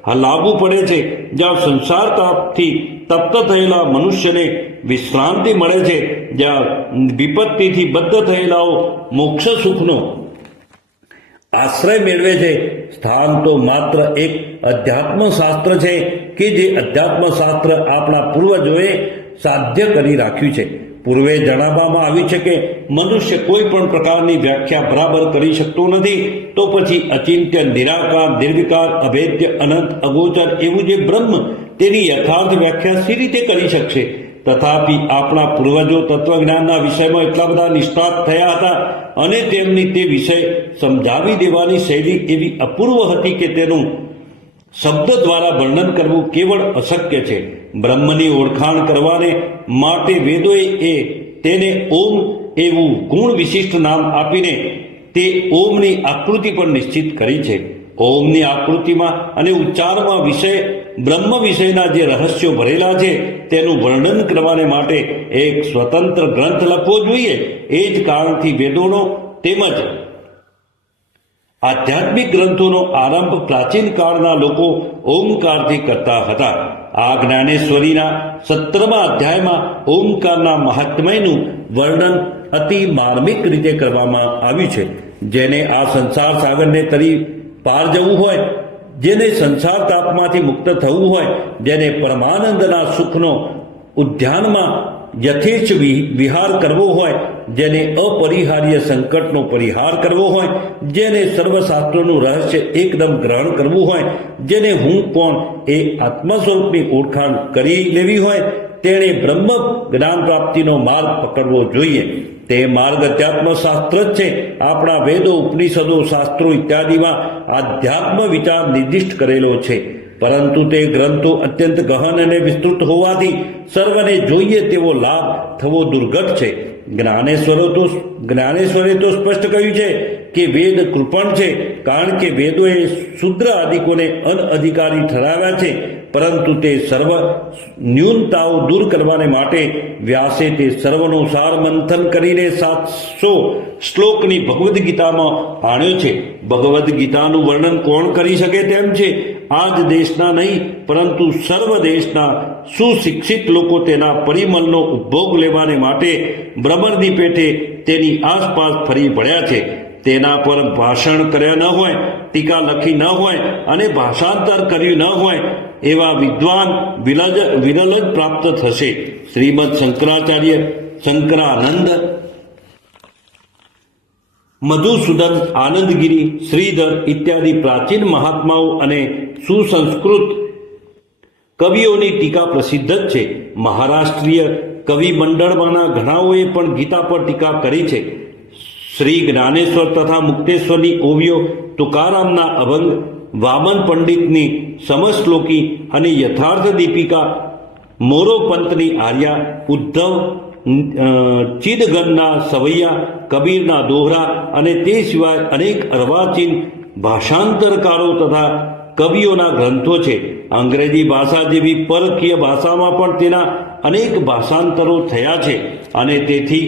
હલાવવું પડે છે, જ્યાં સંસાર તાપથી તપ્ત થયેલા મનુષ્યને વિશ્રાંતિ મળે છે, જ્યાં વિપત્તિથી બદ્ધ થયેલાઓ મોક્ષ સુખનો આશ્રય મેળવે છે, સ્થાન તો માત્ર એક અધ્યાત્મ શાસ્ત્ર છે કે જે અધ્યાત્મ શાસ્ત્ર આપણા પૂર્વજોએ સાધ્ય કરી રાખ્યું છે. પૂર્વે જણાવવામાં આવ્યું છે કે મનુષ્ય કોઈ પણ પ્રકારની વ્યાખ્યા બરાબર કરી શકતો નથી, તો પછી અચિંત્ય નિરાકાર નિર્વિકાર અભેદ્ય અનંત અગોચર એવું જે બ્રહ્મ તેની યથાર્થ વ્યાખ્યા સી રીતે કરી શકશે? તથાપિ આપણા પૂર્વજો તત્વજ્ઞાનના વિષયમાં એટલા બધા નિષ્ણાત થયા હતા અને તેમની તે વિષય સમજાવી દેવાની શૈલી એવી અપૂર્વ હતી કે તેનું શબ્દ દ્વારા વર્ણન કરવું કેવળ અશક્ય છે. બ્રહ્મની ઓળખાણ કરવાને માટે વેદોએ તેને ઓમ એવું ગુણ વિશિષ્ટ નામ આપીને તે ઓમની આકૃતિ પણ નિશ્ચિત કરી છે. ઓમની આકૃતિમાં અને ઉચ્ચારમાં વિષય બ્રહ્મ વિષયના જે રહસ્યો ભરેલા છે તેનું વર્ણન કરવાને માટે એક સ્વતંત્ર ગ્રંથ લખવો જોઈએ. એ જ કારણથી વેદોનો તેમજ આધ્યાત્મિક ગ્રંથોનો આરંભ પ્રાચીન કાળના લોકો ઓમકારથી કરતા હતા. આ જ્ઞાનેશ્વરીના 17મા અધ્યાયમાં ઓમકારના મહાત્મ્યનું વર્ણન અતિ માર્મિક રીતે કરવામાં આવ્યું છે. જેને આ સંસાર સાગરને તરી પાર જવું હોય, જેને સંસાર તાપમાંથી મુક્ત થવું હોય, જેને પરમાનંદના સુખનો ઉદ્યાનમાં યથેચ્છ વિહાર કરવો હોય, જેને અપરિહાર્ય સંકટનો પરિહાર કરવો હોય, જેને સર્વશાસ્ત્રોનું રહસ્ય એકદમ ગ્રહણ કરવું હોય, જેને હું કોણ એ આત્મ સ્વરૂપની ઓળખાણ કરી લેવી હોય, તેણે બ્રહ્મ જ્ઞાન પ્રાપ્તિનો માર્ગ પકડવો જોઈએ. તે માર્ગ અધ્યાત્મ શાસ્ત્ર જ છે. આપણા વેદો ઉપનિષદો શાસ્ત્રો ઇત્યાદિમાં આધ્યાત્મ વિચાર નિર્દિષ્ટ કરેલો છે, પરંતુ તે ગ્રંથો અત્યંત ગહન અને વિસ્તૃત હોવાથી સર્વને જોઈએ તેવો લાભ થવો દુર્ઘટ છે. જ્ઞાનેશ્વરે તો સ્પષ્ટ કહ્યું છે કે વેદ કૃપણ છે, કારણ કે વેદોએ શૂદ્ર આદિકોને અનઅધિકારી ઠરાવ્યા છે, પરંતુ તે સર્વ ન્યૂનતાઓ દૂર કરવાને માટે વ્યાસે તે સર્વનો સાર મંથન કરીને 700 શ્લોકની ભગવદ્ ગીતામાં આણ્યો છે. ભગવદ્ ગીતાનું વર્ણન કોણ કરી શકે તેમ છે? આ જ દેશના નહીં પરંતુ સર્વ દેશના સુશિક્ષિત લોકો તેના પરિમલનો ઉપભોગ લેવાને માટે ભ્રમરની પેઠે તેની આસપાસ ફરી વળ્યા છે. તેના પર ભાષણ કર્યા ન હોય, ટીકા લખી ન હોય અને ભાષાંતર કર્યું ન હોય એવા વિદ્વાન વિરલ જ પ્રાપ્ત થશે. શ્રીમદ શંકરાચાર્ય, શંકરાનંદ, મધુસૂદન, આનંદગીરી, શ્રીધર ઇત્યાદિ પ્રાચીન મહાત્માઓ અને સુસંસ્કૃત કવિઓની ટીકા પ્રસિદ્ધ જ છે. મહારાષ્ટ્રીય કવિ મંડળમાંના ઘણાઓએ પણ ગીતા પર ટીકા કરી છે. શ્રી જ્ઞાનેશ્વર તથા મુક્તેશ્વરની ઓવિયો, તુકારામના અભંગ, વામન પંડિતની સમશ્લોકી અને યથાર્થ દીપિકા, મોરોપંતની આર્યા, ઉદ્ધવ ચિદગનના સવૈયા, કબીરના દોહરા અને તે સિવાય અનેક અર્વાચીન ભાષાંતરકારો તથા કવિઓના ગ્રંથો છે. અંગ્રેજી ભાષા જેવી પરકીય ભાષામાં પણ તેના અનેક ભાષાંતરો થયા છે અને તેથી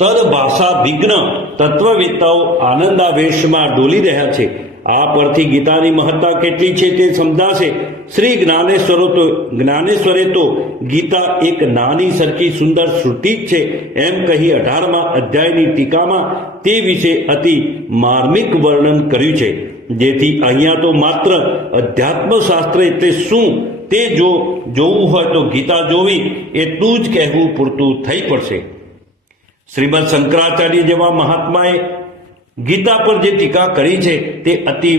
તદ ભાષા વિજ્ઞ તત્વવેત્તાઓ આનંદાવેશમાં ડોલી રહ્યા છે. આ પરથી ગીતાની મહત્તા કેટલી છે તે સમજાશે. શ્રી જ્ઞાનેશ્વરે તો ગીતા એક નાની સરખી સુંદર શ્રુતિ જ છે એમ કહી 18મા અધ્યાયની ટીકામાં તે વિશે અતિ માર્મિક વર્ણન કર્યું છે. જેથી અહીંયા તો માત્ર અધ્યાત્મશાસ્ત્ર એટલે શું તે જોવું હોય તો ગીતા જોવી એટલું જ કહેવું પૂરતું થઈ પડશે. શ્રીમદ શંકરાચાર્ય જેવા મહાત્માએ ગીતા પર જે ટીકા કરી છે તે અતિ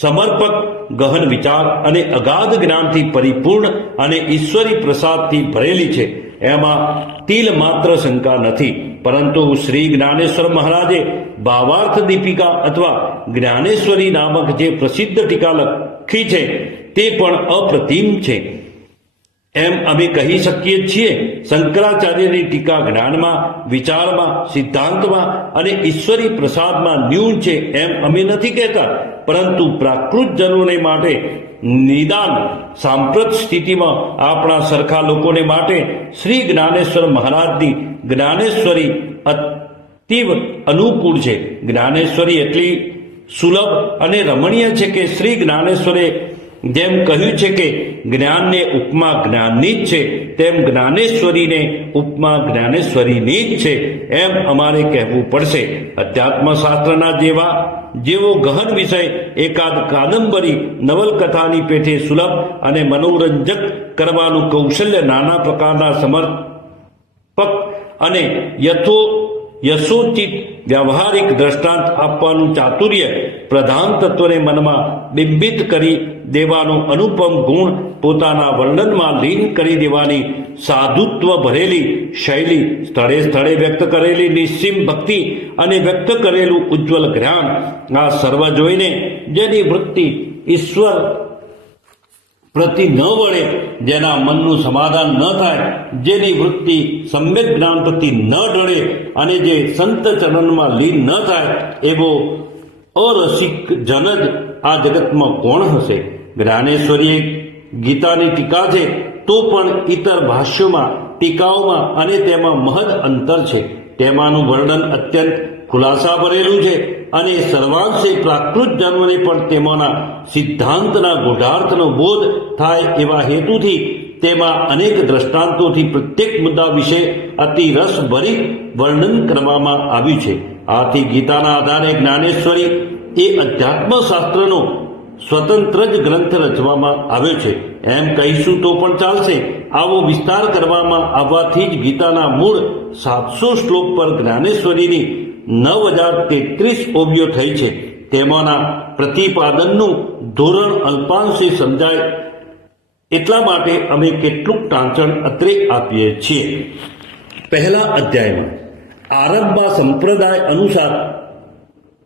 સમર્પક, ગહન વિચાર અને અગાધ જ્ઞાનથી પરિપૂર્ણ અને ઈશ્વરી પ્રસાદથી ભરેલી છે. એમાં તિલ માત્ર શંકા નથી. પરંતુ શ્રી જ્ઞાનેશ્વર મહારાજે ભાવાર્થ દીપિકા અથવા જ્ઞાનેશ્વરી નામક જે પ્રસિદ્ધ ટીકા લખી છે તે પણ અપ્રતિમ છે એમ અમે કહી શકીએ છીએ. શંકરાચાર્યની ટીકા જ્ઞાનમાં, વિચારમાં, સિદ્ધાંતમાં અને ઈશ્વરી પ્રસાદમાં ન્યૂન છે એમ અમે નથી કહેતા. પરંતુ પ્રાકૃતજનોને માટે નિદાન સાંપ્રત સ્થિતિમાં આપણા સરખા લોકોને માટે શ્રી જ્ઞાનેશ્વર મહારાજની જ્ઞાનેશ્વરી અતીવ અનુકૂળ છે. જ્ઞાનેશ્વરી એટલી સુલભ અને રમણીય છે કે શ્રી જ્ઞાનેશ્વરે જેમ કહ્યું છે કે જ્ઞાનને ઉપમા જ્ઞાનની જ છે, તેમ જ્ઞાનેશ્વરીને ઉપમા જ્ઞાનેશ્વરીની જ છે એમ અમારે કહેવું પડશે. અધ્યાત્મશાસ્ત્રના જેવો ગહન વિષય એકાદ કાદંબરી નવલકથાની પેઠે સુલભ અને મનોરંજક કરવાનું કૌશલ્ય, નાના પ્રકારના સમર્પક અને યથોચિત વ્યવહારિક દ્રષ્ટાંત આપવાનું ચાતુર્ય, પ્રધાન તત્વને મનમાં બિંબિત કરી દેવાનો અનુપમ ગુણ, પોતાના વર્ણનમાં લીન કરી દેવાની સાધુત્વ ભરેલી શૈલી, સ્થળે સ્થળે વ્યક્ત કરેલી નિશ્ચિમ ભક્તિ અને વ્યક્ત કરેલું ઉજ્જવલ જ્ઞાન, આ સર્વ જોઈને જેની વૃત્તિ ઈશ્વર પ્રતિ ન વળે, જેના મનનું સમાધાન ન થાય, જેની વૃત્તિ સમ્યક જ્ઞાન પ્રતિ ન ઢળે અને જે સંત ચરણમાં લીન ન થાય, એવો અરસિક જન જ આ જગતમાં કોણ હશે? જ્ઞાનેશ્વરી ગીતાની ટીકા છે તો પણ ઇતર ભાષ્યોમાં, ટીકાઓમાં અને તેમાં મહદ અંતર છે. તેમાંનું વર્ણન અત્યંત ખુલાસા ભરેલું છે અને સર્વાંશે પ્રાકૃત જન્મને પણ તેમાંના સિદ્ધાંતના ગૂઢાર્થનો બોધ થાય એવા હેતુથી તેમાં અનેક દ્રષ્ટાંતોથી પ્રત્યેક મુદ્દા વિશે અતિ રસભરિત વર્ણન કરવામાં આવ્યું છે. આથી ગીતાના આધારે જ્ઞાનેશ્વરી એ અધ્યાત્મશાસ્ત્રનો સ્વતંત્ર જ ગ્રંથ રચવામાં આવ્યો છે એમ કહીશું તો પણ ચાલશે. આવો વિસ્તાર કરવામાં આવવાથી જ ગીતાના મૂળ 700 શ્લોક પર જ્ઞાનેશ્વરીની 9033 ઓવિયો થઈ છે. તેમાંના પ્રતિપાદનનું ધોરણ અલ્પાંશે સમજાય એટલા માટે અમે કેટલુંક ટાંચણ અત્રે આપીએ છીએ. પહેલા અધ્યાયમાં આરંભમાં સંપ્રદાય અનુસાર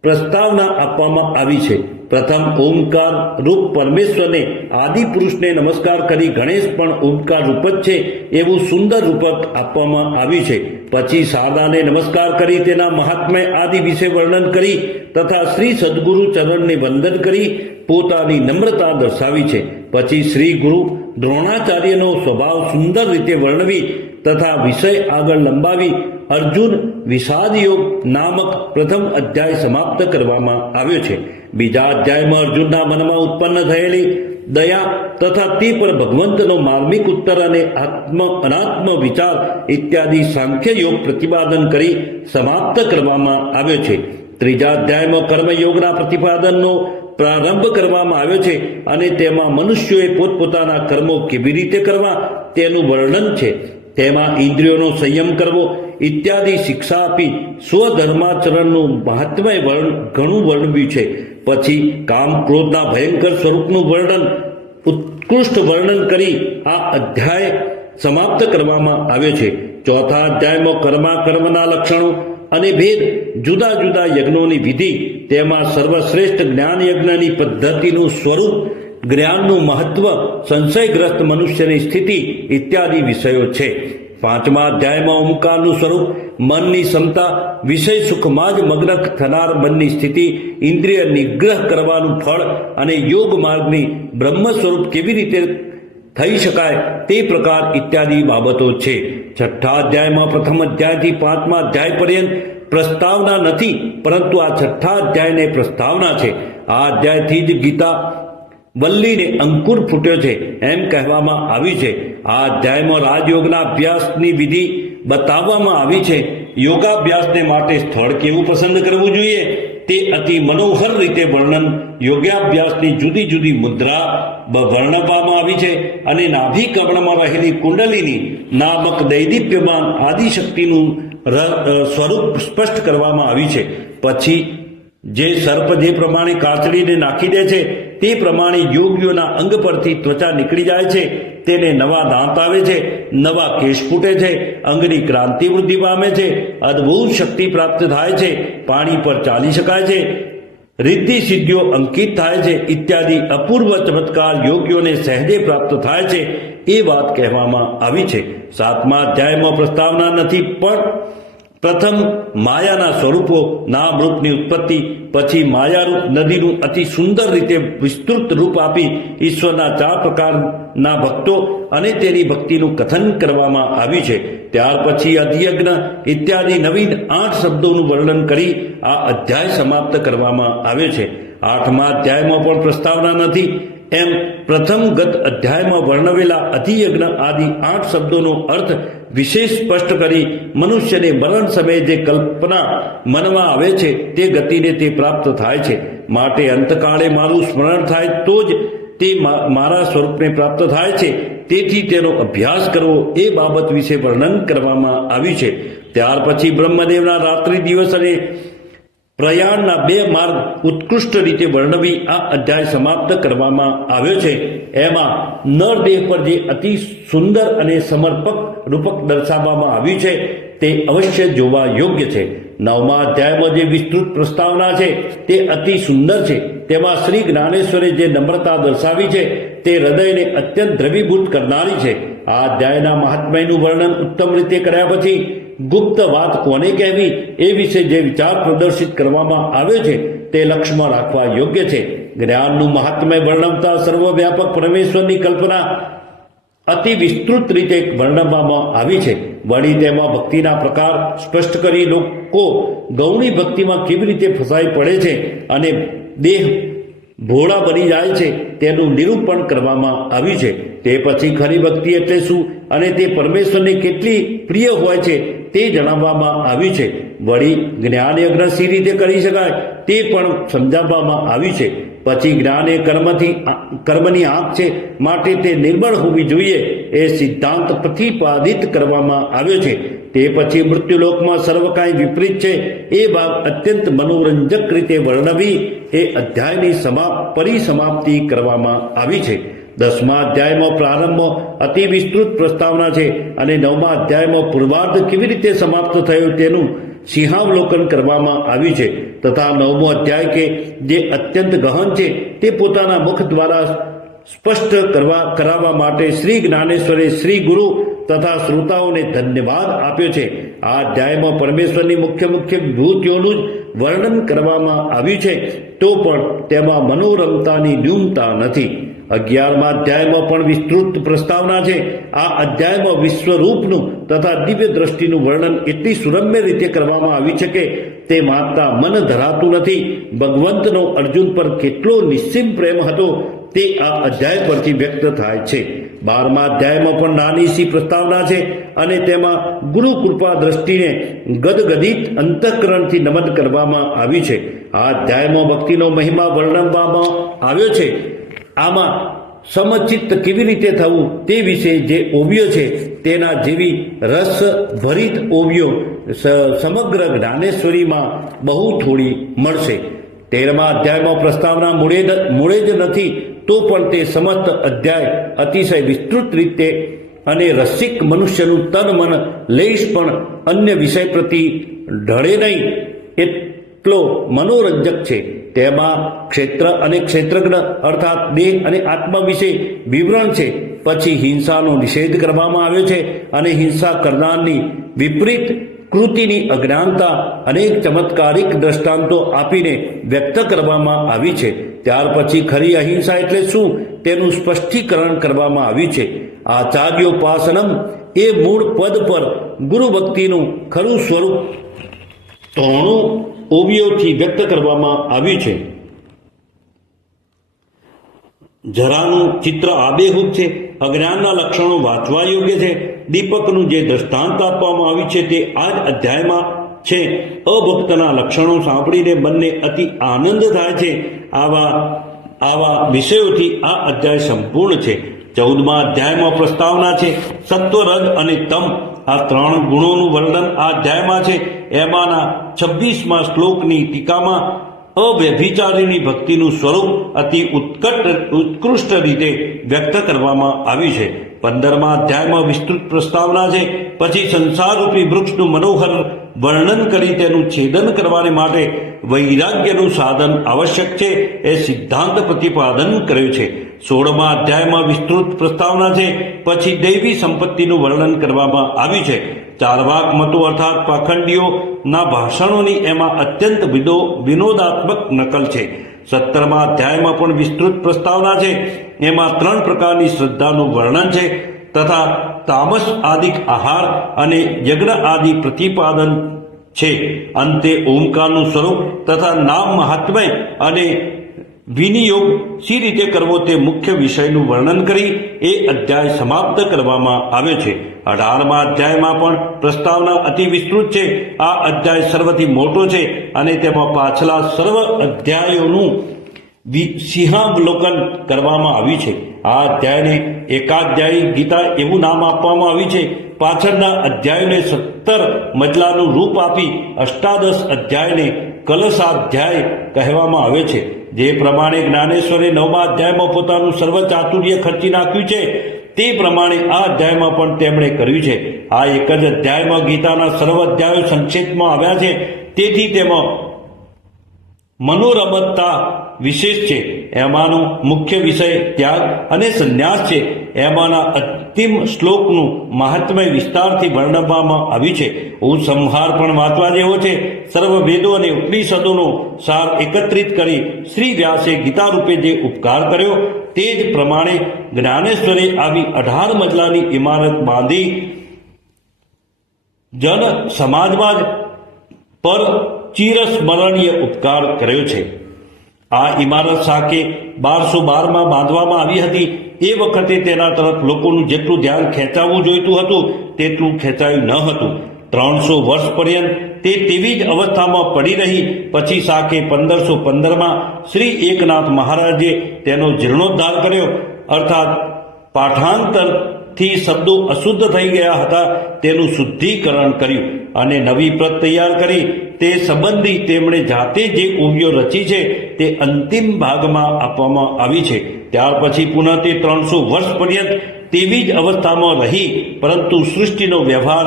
પ્રસ્તાવના આપવામાં આવી છે. પ્રથમ ઓમકાર રૂપ પરમેશ્વરને, આદિ પુરુષને નમસ્કાર કરી ગણેશ પણ ઓમકાર રૂપ જ છે એવું સુંદર રૂપક આપવામાં આવ્યું છે. પછી શારદાને નમસ્કાર કરી તેના મહાત્મ્ય આદિ વિશે વર્ણન કરી તથા શ્રી સદગુરુ ચરણને વંદન કરી પોતાની નમ્રતા દર્શાવી છે. પછી શ્રી ગુરુ દ્રોણાચાર્યનો સ્વભાવ સુંદર રીતે વર્ણવી તથા વિષય આગળ લંબાવી અર્જુન વિષાદ યોગ નામક પ્રથમ અધ્યાય સમાપ્ત કરવામાં આવ્યો છે. બીજા અધ્યાયમાં અર્જુનના મનમાં ઉત્પન્ન થયેલી દયા તથા તે પર ભગવંતનો માર્મિક ઉત્તર અને અનાત્મ વિચાર ઇત્યાદિ સાંખ્ય યોગ પ્રતિપાદન કરી સમાપ્ત કરવામાં આવ્યો છે. ત્રીજા અધ્યાયમાં કર્મયોગના પ્રતિપાદનનો પ્રારંભ કરવામાં આવ્યો છે અને તેમાં મનુષ્યોએ પોતપોતાના કર્મો કેવી રીતે કરવા તેનું વર્ણન છે. તેમાં ઇન્દ્રિયોનો સંયમ કરવો ઇત્યાદિ શિક્ષા આપી સ્વધર્માચરણનું મહાત્મ્ય ઘણું વર્ણવ્યું છે. પછી કામ ક્રોધના ભયંકર સ્વરૂપનું ઉત્કૃષ્ટ વર્ણન કરી આ અધ્યાય સમાપ્ત કરવામાં આવ્યો છે. ચોથા અધ્યાયમાં કર્મના લક્ષણો અને ભેદ, જુદા જુદા યજ્ઞોની વિધિ, તેમાં સર્વશ્રેષ્ઠ જ્ઞાન યજ્ઞની પદ્ધતિનું સ્વરૂપ, જ્ઞાનનું મહત્વ, સંશયગ્રસ્ત મનુષ્યની સ્થિતિ ઇત્યાદિ વિષયો છે. પાંચમા અધ્યાયમાં ઓમકારનું સ્વરૂપ મનની ક્ષમતા, વિષય સુખમાં જ મગ્ન થનાર મનની સ્થિતિ, ઇન્દ્રિય નિગ્રહ કરવાનું ફળ અને યોગ માર્ગની બ્રહ્મ સ્વરૂપ કેવી રીતે થઈ શકાય તે પ્રકાર ઇત્યાદિ બાબતો છે. છઠ્ઠા અધ્યાયમાં પ્રથમ અધ્યાયથી પાંચમા અધ્યાય પર્યંત પ્રસ્તાવના નથી, પરંતુ આ છઠ્ઠા અધ્યાયને પ્રસ્તાવના છે. આ અધ્યાયથી જ ગીતા વલ્લીને અંકુર ફૂટ્યો છે એમ કહેવામાં આવ્યું છે. આ અધ્યાયમાં રાજયોગના અભ્યાસની વિધિ બતાવવામાં આવી છે. યોગાભ્યાસને માટે સ્થળ કેવું પસંદ કરવું જોઈએ તે અતિ મનોહર રીતે વર્ણન યોગાભ્યાસની જુદી જુદી મુદ્રા વર્ણવવામાં આવી છે અને નાભી કમળમાં રહેલી કુંડલીની નામક દૈદીપ્યમાન આદિશક્તિનું સ્વરૂપ સ્પષ્ટ કરવામાં આવ્યું છે. પછી જે સર્પ જે પ્રમાણે કાચડીને નાખી દે છે તે પ્રમાણે યોગીઓના અંગ પરથી ત્વચા નીકળી જાય છે, તેને નવા દાંત આવે છે, નવા કેશ ફૂટે છે, અંગની ક્રાંતિ વૃદ્ધિ પામે છે, અદ્ભુત શક્તિ પ્રાપ્ત થાય છે, પાણી પર ચાલી શકાય છે, રિદ્ધિ સિદ્ધિઓ અંકિત થાય છે ઇત્યાદિ અપૂર્વ ચમત્કાર યોગીઓને સહેજે પ્રાપ્ત થાય છે એ વાત કહેવામાં આવી છે. સાતમા અધ્યાયમાં પ્રસ્તાવના નથી, પણ પ્રથમ માયાના સ્વરૂપો, નામ રૂપની ઉત્પત્તિ, પછી માયારૂપ નદીનું અતિ સુંદર રીતે વિસ્તૃત રૂપ આપી ઈશ્વરના 4 પ્રકારના ભક્તો અને તેની ભક્તિનું કથન કરવામાં આવ્યું છે. ત્યાર પછી અધિયજ્ઞ ઇત્યાદિ નવીન 8 શબ્દોનું વર્ણન કરી આ અધ્યાય સમાપ્ત કરવામાં આવ્યો છે. 8મા અધ્યાયમાં પણ પ્રસ્તાવના નથી, એમ પ્રથમ ગત અધ્યાયમાં વર્ણવેલા અધિયજ્ઞ આદિ 8 શબ્દોનો અર્થ વિશેષ સ્પષ્ટ કરી મનુષ્યને મરણ સમયે જે કલ્પના મનમાં આવે છે તે ગતિને તે પ્રાપ્ત થાય છે. માટે અંતકાળે મારું સ્મરણ થાય તો જ તે મારા સ્વરૂપને પ્રાપ્ત થાય છે. તેથી તેનો અભ્યાસ કરવો એ બાબત વિશે વર્ણન કરવામાં આવ્યું છે. ત્યાર પછી બ્રહ્મદેવના રાત્રિ દિવસ અને પ્રયાણના 2 માર્ગ ઉત્કૃષ્ટ રીતે વર્ણવી આ અધ્યાય સમાપ્ત કરવામાં આવ્યો છે. એમાં નરદેહ પર જે અતિ સુંદર અને સમર્પક રૂપક દર્શાવવામાં આવ્યું છે તે અવશ્ય જોવા યોગ્ય છે. 9મા અધ્યાયમાં જે વિસ્તૃત પ્રસ્તાવના છે તે અતિ સુંદર છે. તેમાં શ્રી જ્ઞાનેશ્વરે જે નમ્રતા દર્શાવી છે તે હૃદયને અત્યંત દ્રવીભૂત કરનારી છે. આ અધ્યાયના મહાત્મ્યનું વર્ણન ઉત્તમ રીતે કર્યા પછી ગુપ્ત વાત કોને કહેવી એ વિશે જે વિચાર પ્રદર્શિત કરવામાં આવ્યો છે તે લક્ષ્યમાં રાખવા યોગ્ય છે. જ્ઞાનનું મહાત્મ્ય વર્ણવતા સર્વવ્યાપક પરમેશ્વરની કલ્પના અતિ વિસ્તૃત રીતે વર્ણવવામાં આવી છે. વળી તેમાં ભક્તિના પ્રકાર સ્પષ્ટ કરી લોકો ગૌણી ભક્તિમાં કેવી રીતે ફસાઈ પડે છે અને દેહ ભોળા બની જાય છે તેનું નિરૂપણ કરવામાં આવ્યું છે. તે પછી ખરી ભક્તિ એટલે શું અને તે પરમેશ્વરને કેટલી પ્રિય હોય છે તે જણાવવામાં આવ્યું છે. વળી જ્ઞાન યજ્ઞ સી રીતે કરી શકાય તે પણ સમજાવવામાં આવ્યું છે. પછી જ્ઞાન એ કર્મની આંખ છે, માટે તે નિર્બળ હોવી જોઈએ એ સિદ્ધાંત પ્રતિપાદિત કરવામાં આવ્યો છે. તે પછી મૃત્યુલોકમાં સર્વ કાંઈ વિપરીત છે એ ભાગ અત્યંત મનોરંજક રીતે વર્ણવી એ અધ્યાયની પરિસમાપ્તિ કરવામાં આવી છે. 10મા અધ્યાયમાં પ્રારંભમાં અતિ વિસ્તૃત પ્રસ્તાવના છે અને 9મા અધ્યાયમાં પૂર્વાર્ધ કેવી રીતે સમાપ્ત થયો તેનું સિંહાવલોકન કરવામાં આવ્યું છે. તથા 9મો અધ્યાય કે જે અત્યંત ગહન છે તે પોતાના મુખ દ્વારા સ્પષ્ટ કરાવવા માટે શ્રી જ્ઞાનેશ્વરે શ્રી ગુરુ તથા શ્રોતાઓને ધન્યવાદ આપ્યો છે. આ અધ્યાયમાં પરમેશ્વરની મુખ્ય વિભૂતિઓનું જ વર્ણન કરવામાં આવ્યું છે, તો પણ તેમાં મનોરમતાની ન્યૂનતા નથી. 11મા અધ્યાયમાં પણ વિસ્તૃત પ્રસ્તાવના છે. આ અધ્યાયમાં વિશ્વરૂપનું તથા દિવ્ય દ્રષ્ટિનું વર્ણન એટલી સુરમ્ય રીતે કરવામાં આવ્યું છે કે તે માનતા મન ધરાતું નથી. ભગવંતનો અર્જુન પર કેટલો નિશ્ચિત પ્રેમ હતો તે આ અધ્યાય પરથી વ્યક્ત થાય છે. 12મા અધ્યાયમાં પણ નાની સી પ્રસ્તાવના છે અને તેમાં ગુરુ કૃપા દ્રષ્ટિને ગદગદિત અંતઃકરણથી નમન કરવામાં આવી છે. આ અધ્યાયમાં ભક્તિનો મહિમા વર્ણવવામાં આવ્યો છે. આમાં સમચિત્ત કેવી રીતે થવું તે વિશે જે ઓવિયો છે તેના જેવી રસ ભરિત ઓવિયો સમગ્ર જ્ઞાનેશ્વરીમાં બહુ થોડી મળશે. 13મા અધ્યાયમાં પ્રસ્તાવના મૂળે જ નથી, તો પણ તે સમસ્ત અધ્યાય અતિશય વિસ્તૃત રીતે અને રસિક મનુષ્યનું તન મન લેશ પણ અન્ય વિષય પ્રતિ ઢળે નહીં એટલો મનોરંજક છે. તેમાં ક્ષેત્ર અને ક્ષેત્રજ્ઞ અર્થાત દેહ અને આત્મા વિશે વિવરણ છે. પછી હિંસાનો નિષેધ કરવામાં આવ્યો છે અને હિંસા કરનારની વિપરીત કૃતિની અજ્ઞાનતા અનેક ચમત્કારિક દ્રષ્ટાંતો આપીને વ્યક્ત કરવામાં આવી છે. ત્યાર પછી ખરી અહિંસા એટલે શું તેનું સ્પષ્ટીકરણ કરવામાં આવ્યું છે. આચાર્યોપાસનમ એ મૂળ પદ પર ગુરુ ભક્તિનું ખરું સ્વરૂપ 93 ઓવિયોથી વ્યક્ત કરવામાં આવ્યું છે. જરાનું ચિત્ર આબેહૂબ છે. અજ્ઞાનના લક્ષણો વાંચવા યોગ્ય છે. દીપકનું જે દ્રષ્ટાંત આપવામાં આવ્યું છે તે આ જ અધ્યાયમાં છે. અભક્તના લક્ષણો સાંભળીને બંને અતિ આનંદ થાય છે. આવા વિષયોથી આ અધ્યાય સંપૂર્ણ છે. 14મા અધ્યાયમાં પ્રસ્તાવના છે. સત્વ, રજ અને તમ આ 3 ગુણોનું વર્ણન આ અધ્યાયમાં છે. એમાંના 26મા શ્લોકની ટીકામાં અવ્યભિચારીની ભક્તિનું સ્વરૂપ અતિ ઉત્કૃષ્ટ રીતે વ્યક્ત કરવામાં આવ્યું છે. 15મા અધ્યાયમાં વિસ્તૃત પ્રસ્તાવના છે. પછી સંસારરૂપી વૃક્ષનું મનોહર વર્ણન કરી તેનું છેદન કરવાને માટે વૈરાગ્યનું સાધન આવશ્યક છે એ સિદ્ધાંત પ્રતિપાદન કર્યું છે. 16મા અધ્યાયમાં વિસ્તૃત પ્રસ્તાવના છે. પછી દૈવી સંપત્તિનું વર્ણન કરવામાં આવ્યું છે. ચાર્વાક મતો અર્થાત પાખંડીઓના ભાષણોની એમાં અત્યંત વિનોદાત્મક નકલ છે. 17મા અધ્યાયમાં પણ વિસ્તૃત પ્રસ્તાવના છે. એમાં 3 પ્રકારની શ્રદ્ધાનું વર્ણન છે તથા તામસ આદિક આહાર અને યજ્ઞ આદિ પ્રતિપાદન છે. અંતે ઓમકારનું સ્વરૂપ તથા નામ મહાત્મય અને વિનિયોગ સી રીતે કરવો તે મુખ્ય વિષયનું વર્ણન કરી એ અધ્યાય સમાપ્ત કરવામાં આવ્યો છે. 18મા અધ્યાયમાં પણ પ્રસ્તાવના અતિ વિસ્તૃત છે. આ અધ્યાય સર્વથી મોટો છે અને તેમાં પાછલા સર્વ અધ્યાયોનું સિંહાવલોકન કરવામાં આવ્યું છે. આ અધ્યાયને એકાધ્યાયી ગીતા એવું નામ આપવામાં આવ્યું છે. પાછળના અધ્યાયોને 17 મજલાનું રૂપ આપી અષ્ટાદશ અધ્યાયને કલશાધ્યાય કહેવામાં આવે છે. જે પ્રમાણે જ્ઞાનેશ્વરે 9મા અધ્યાયમાં પોતાનું સર્વ ચાતુર્ય ખર્ચી નાખ્યું છે તે પ્રમાણે આ અધ્યાયમાં પણ તેમણે કર્યું છે. આ એક જ અધ્યાયમાં ગીતાના સર્વ અધ્યાયો સંક્ષેપમાં આવ્યા છે. તેથી તેમાં મનોરમતતા વિશેષ છે. એમાંનો મુખ્ય વિષય ત્યાગ અને સંન્યાસ છે. એમાંના અંતિમ શ્લોકનું મહાત્મય વિસ્તારથી વર્ણવવામાં આવ્યું છે. ઉપસંહાર પણ વાંચવા જેવો છે. સર્વ વેદો અને ઉપનિષદોનો સાર એકત્રિત કરી શ્રી વ્યાસે ગીતા રૂપે જે ઉપકાર કર્યો તે જ પ્રમાણે જ્ઞાનેશ્વરે આવી 18 મજલાની ઇમારત બાંધી જન સમાજમાં જ પર ચિરસ્મરણીય ઉપકાર કર્યો છે. આ ઇમારત સાકે 1212માં બાંધવામાં આવી હતી. એ વખતે તેના તરફ લોકોનું જેટલું ધ્યાન ખેંચાવવું જોઈતું હતું તેટલું ખેંચાયું ન હતું. 300 વર્ષ પર્યંત તે તેવી જ અવસ્થામાં પડી રહી. પછી સાકે 1515માં શ્રી એકનાથ મહારાજે તેનો જીર્ણોદ્ધાર કર્યો. અર્થાત પાઠાંતરથી શબ્દો અશુદ્ધ થઈ ગયા હતા તેનું શુદ્ધિકરણ કર્યું અને નવી પ્રત તૈયાર કરી તે સંબંધી તેમણે જાતે જે ઓવિયો રચી છે તે અંતિમ ભાગમાં આપવામાં આવી છે. ત્યાર પછી પુનઃ તે 300 વર્ષ પર્યંત તેવી જ અવસ્થામાં રહી. પરંતુ સૃષ્ટિનો વ્યવહાર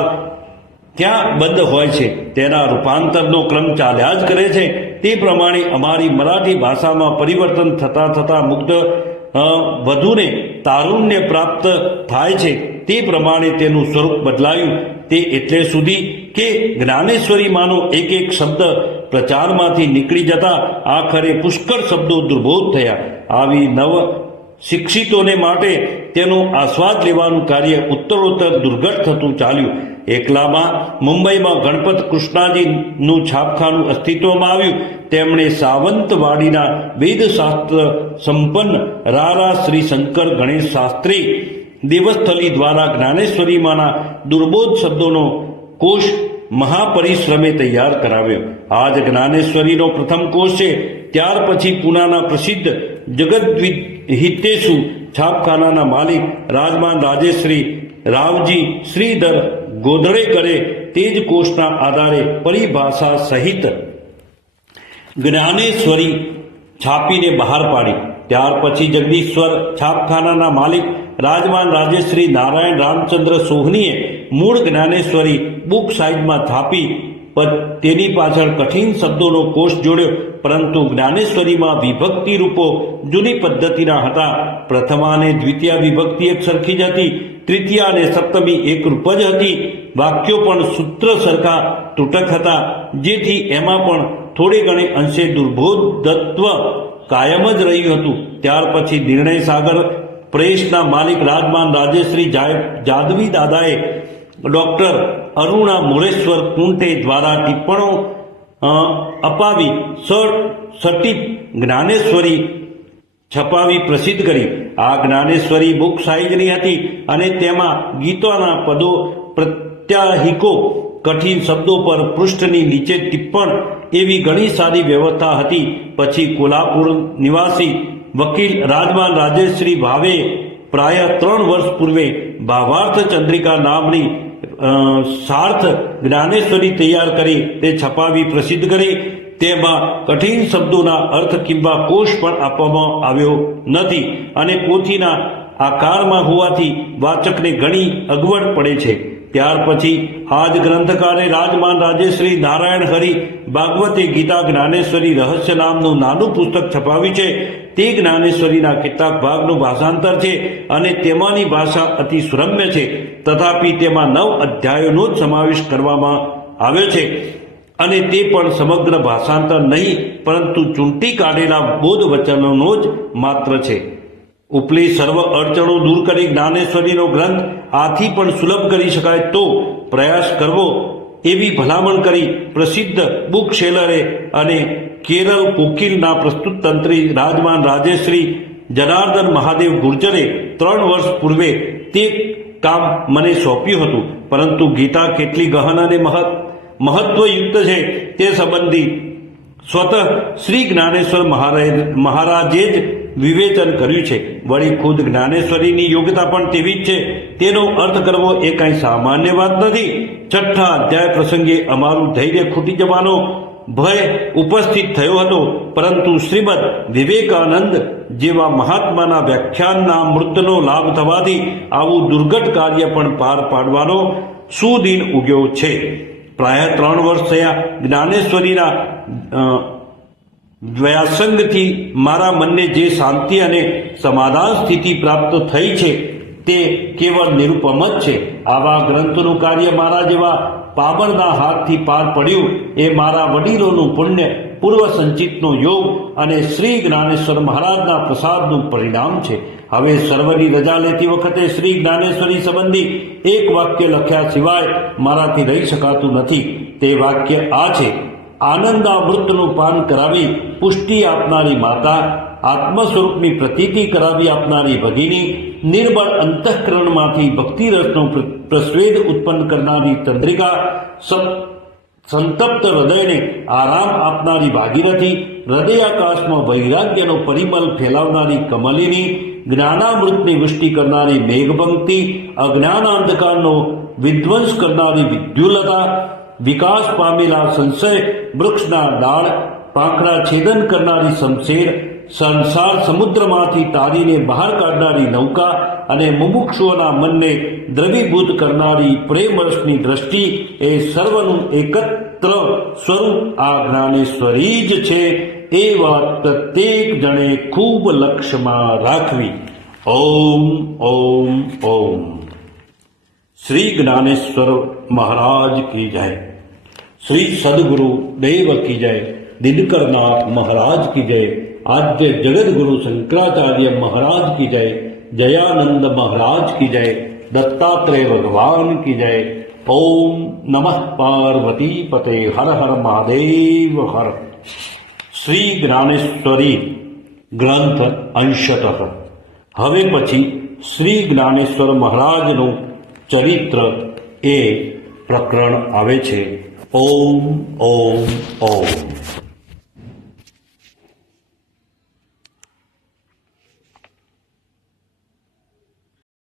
ક્યાં બંધ હોય છે તેના રૂપાંતરનો ક્રમ ચાલ્યા જ કરે છે. તે પ્રમાણે અમારી મરાઠી ભાષામાં પરિવર્તન થતાં થતાં મુગ્ધ વધુને તારુણ્ય પ્રાપ્ત થાય છે. તે પ્રમાણે તેનું સ્વરૂપ બદલાયું. તે એટલે સુધી કે જ્ઞાનેશ્વરીમાંનો એક એક શબ્દ પ્રચારમાંથી નીકળી જતા આખરે પુષ્કળ શબ્દો દુર્બોધ થયા. આવી નવ શિક્ષિતોને માટે તેનો આસ્વાદ લેવાનું કાર્ય ઉત્તરોત્તર દુર્ઘટ થતું ચાલ્યું. એકલામાં મુંબઈમાં ગણપત કૃષ્ણાજીનું છાપખાનું અસ્તિત્વમાં આવ્યું. તેમણે સાવંતવાડીના વેદશાસ્ત્ર સંપન્ન રારા શ્રી શંકર ગણેશ શાસ્ત્રી દેવસ્થલી દ્વારા જ્ઞાનેશ્વરીમાંના દુર્બોધ શબ્દોનો કોશ મહાપરિશ્રમે તૈયાર કરાવ્યો. આ જ જ્ઞાનેશ્વરીનો પ્રથમ કોશ છે. ત્યાર પછી પૂનાના પ્રસિદ્ધ જગદ્વિદ હિતેશુ છાપખાનાના માલિક રાજમાન રાજેશ્રી રાવજી શ્રીધર ગોધળેકરે તે જ કોષના આધારે પરિભાષા સહિત જ્ઞાનેશ્વરી છાપીને બહાર પાડી. ત્યાર પછી જગદીશ્વર છાપખાનાના માલિક રાજમાન રાજેશ્રી નારાયણ રામચંદ્ર સોહનીએ મૂળ જ્ઞાનેશ્વરી બુક સાઇઝમાં છાપી તેની પાછળ કઠિન શબ્દોનો કોષ જોડ્યો. પરંતુ જ્ઞાનેશ્વરીમાં વિભક્તિ રૂપો જૂની પદ્ધતિના હતા. પ્રથમા અને દ્વિતીય વિભક્તિ એક સરખી જ હતી. તૃતીયા અને સપ્તમી એક રૂપ જ હતી. વાક્યો પણ સૂત્ર સરખા તૂટક હતા, જેથી એમાં પણ થોડે ઘણે અંશે દુર્બોધત્વ કાયમ જ રહ્યું હતું. ત્યાર પછી નિર્ણય સાગર પ્રેસના માલિક રાજમાન રાજેશ્રી જાદવી દાદાએ ડોક્ટર અરુણા મોરેશ્વર કુંટે દ્વારા ટિપ્પણો અપાવી સટીપ જ્ઞાનેશ્વરી છપાવી પ્રસિદ્ધ કરી. આ જ્ઞાનેશ્વરી બુક સાઇઝની હતી અને તેમાં ગીતોના પદો, પ્રત્યાહિકો, કઠિન શબ્દો પર પૃષ્ઠની નીચે ટિપ્પણ એવી ઘણી સારી વ્યવસ્થા હતી. પછી કોલ્હાપુર નિવાસી વકીલ રાજમાન રાજેશ્રી ભાવે પ્રાય 3 વર્ષ પૂર્વે ભાવાર્થ ચંદ્રિકા નામની સાર્થ જ્ઞાનેશ્વરી તૈયાર કરી તે છપાવી પ્રસિદ્ધ કરી. તેમાં કઠિન શબ્દોના અર્થ કિંવા કોષ પણ આપવામાં આવ્યો નથી અને પોથીના આકારમાં હોવાથી વાચકને ઘણી અગવડ પડે છે. ત્યાર પછી આ જ ગ્રંથકારે રાજમાન રાજેશ્રી નારાયણ હરિ ભાગવતે ગીતા જ્ઞાનેશ્વરી રહસ્ય નામનું નાનું પુસ્તક છપાવ્યું છે. તે જ્ઞાનેશ્વરીના કેટલાક ભાગનું ભાષાંતર છે અને તેમાંની ભાષા અતિ સુરમ્ય છે. તથાપિ તેમાં 9 અધ્યાયોનો જ સમાવેશ કરવામાં આવ્યો છે અને તે પણ સમગ્ર ભાષાંતર નહીં, પરંતુ ચૂંટી કાઢેલા બોધ વચનોનો જ માત્ર છે. ઉપલી સર્વ અડચણો દૂર કરી જ્ઞાનેશ્વરીનો ગ્રંથ આથી પણ સુલભ કરી શકાય તો પ્રયાસ કરવો એવી ભલામણ કરી પ્રસિદ્ધ બુક સેલરે અને કેરળ કોકિલના પ્રસ્તુત તંત્રી રાજમાન રાજેશ્રી જનાર્દન મહાદેવ ગુર્જરે 3 વર્ષ પૂર્વે તે કામ મને સોંપ્યું હતું. પરંતુ ગીતા કેટલી ગહન અને મહત્વયુક્ત છે તે સંબંધી સ્વતઃ શ્રી જ્ઞાનેશ્વર મહારાજે જ વિવેચન કર્યું છે. વળી ખુદ જ્ઞાનેશ્વરીની યોગ્યતા પણ તેવી જ છે. તેનો અર્થ કરવો એ કંઈ સામાન્ય વાત નથી. 6થા અધ્યાય પ્રસંગે અમારું ધૈર્ય ખૂટી જવાનો ભય ઉપસ્થિત થયો હતો, પરંતુ શ્રીમદ વિવેકાનંદ જેવા મહાત્માના વ્યાખ્યાનના અમૃતનો લાભ થવાથી આવું દુર્ઘટ કાર્ય પણ પાર પાડવાનો સુદિન ઉગ્યો છે. પ્રાય 3 વર્ષ થયા જ્ઞાનેશ્વરીના વ્યાસંગથી મારા મનને જે શાંતિ અને સમાધાન સ્થિતિ પ્રાપ્ત થઈ છે તે કેવળ નિરૂપમ જ છે. આવા ગ્રંથનું કાર્ય મારા જેવા પામરના હાથથી પાર પડ્યું એ મારા વડીલોનું પુણ્ય, પૂર્વ સંચિતનો યોગ અને શ્રી જ્ઞાનેશ્વર મહારાજના પ્રસાદનું પરિણામ છે. હવે સર્વની રજા લેતી વખતે શ્રી જ્ઞાનેશ્વરી સંબંધી એક વાક્ય લખ્યા સિવાય મારાથી રહી શકાતું નથી. તે વાક્ય આ છે: આનંદામૃતનું પાન કરાવી પુષ્ટિ આપનારી માતા, આત્મ સ્વરૂપની પ્રતીતિ કરાવી આપનારી ભગિની, નિર્બળ અંતઃકરણમાંથી ભક્તિરસનો પ્રસ્વેદ ઉત્પન્ન કરનારી ચંદ્રિકા, સંતપ્ત હૃદયને આરામ આપનારી ભાગીરથી, હૃદયાકાશમાં વૈરાગ્યનો પરિમલ ફેલાવનારી કમલિની, જ્ઞાનામૃતની વૃષ્ટિ કરનારી મેઘપંક્તિ, અજ્ઞાનાંધકારનો વિધ્વંસ કરનારી વિદ્યુલતા, વિકાસ પામેલા સંશય વૃક્ષના ડાળ પાંખડા છેદન કરનારી શમશેર, સંસાર સમુદ્રમાંથી તારીને બહાર કાઢનારી નૌકા અને મુમુક્ષુઓના મનને દ્રવીભૂત કરનારી પ્રેમરસની દ્રષ્ટિ, એ સર્વનું એકત્ર સ્વરૂપ આ જ્ઞાનેશ્વરી જ છે. એ વાત પ્રત્યેક જણે ખૂબ લક્ષ્યમાં રાખવી. ઓમ ઓમ ઓમ. શ્રી જ્ઞાનેશ્વર મહારાજ કી જય. શ્રી સદગુરુ દેવ કી જય. દિનકરનાથ મહારાજ કી જય. આદ્ય જગદગુરુ શંકરાચાર્ય મહારાજ કી જય. જયાનંદ મહારાજ કી જય. દત્તાત્રેય ભગવાન કી જય. ઓમ નમઃ પાર્વતી પતે. હર હર મહાદેવ હર. શ્રી જ્ઞાનેશ્વરી ગ્રંથ અંશતઃ. હવે પછી શ્રી જ્ઞાનેશ્વર મહારાજનું ચરિત્ર એ પ્રકરણ આવે છે. ઓમ ઓમ ઓમ.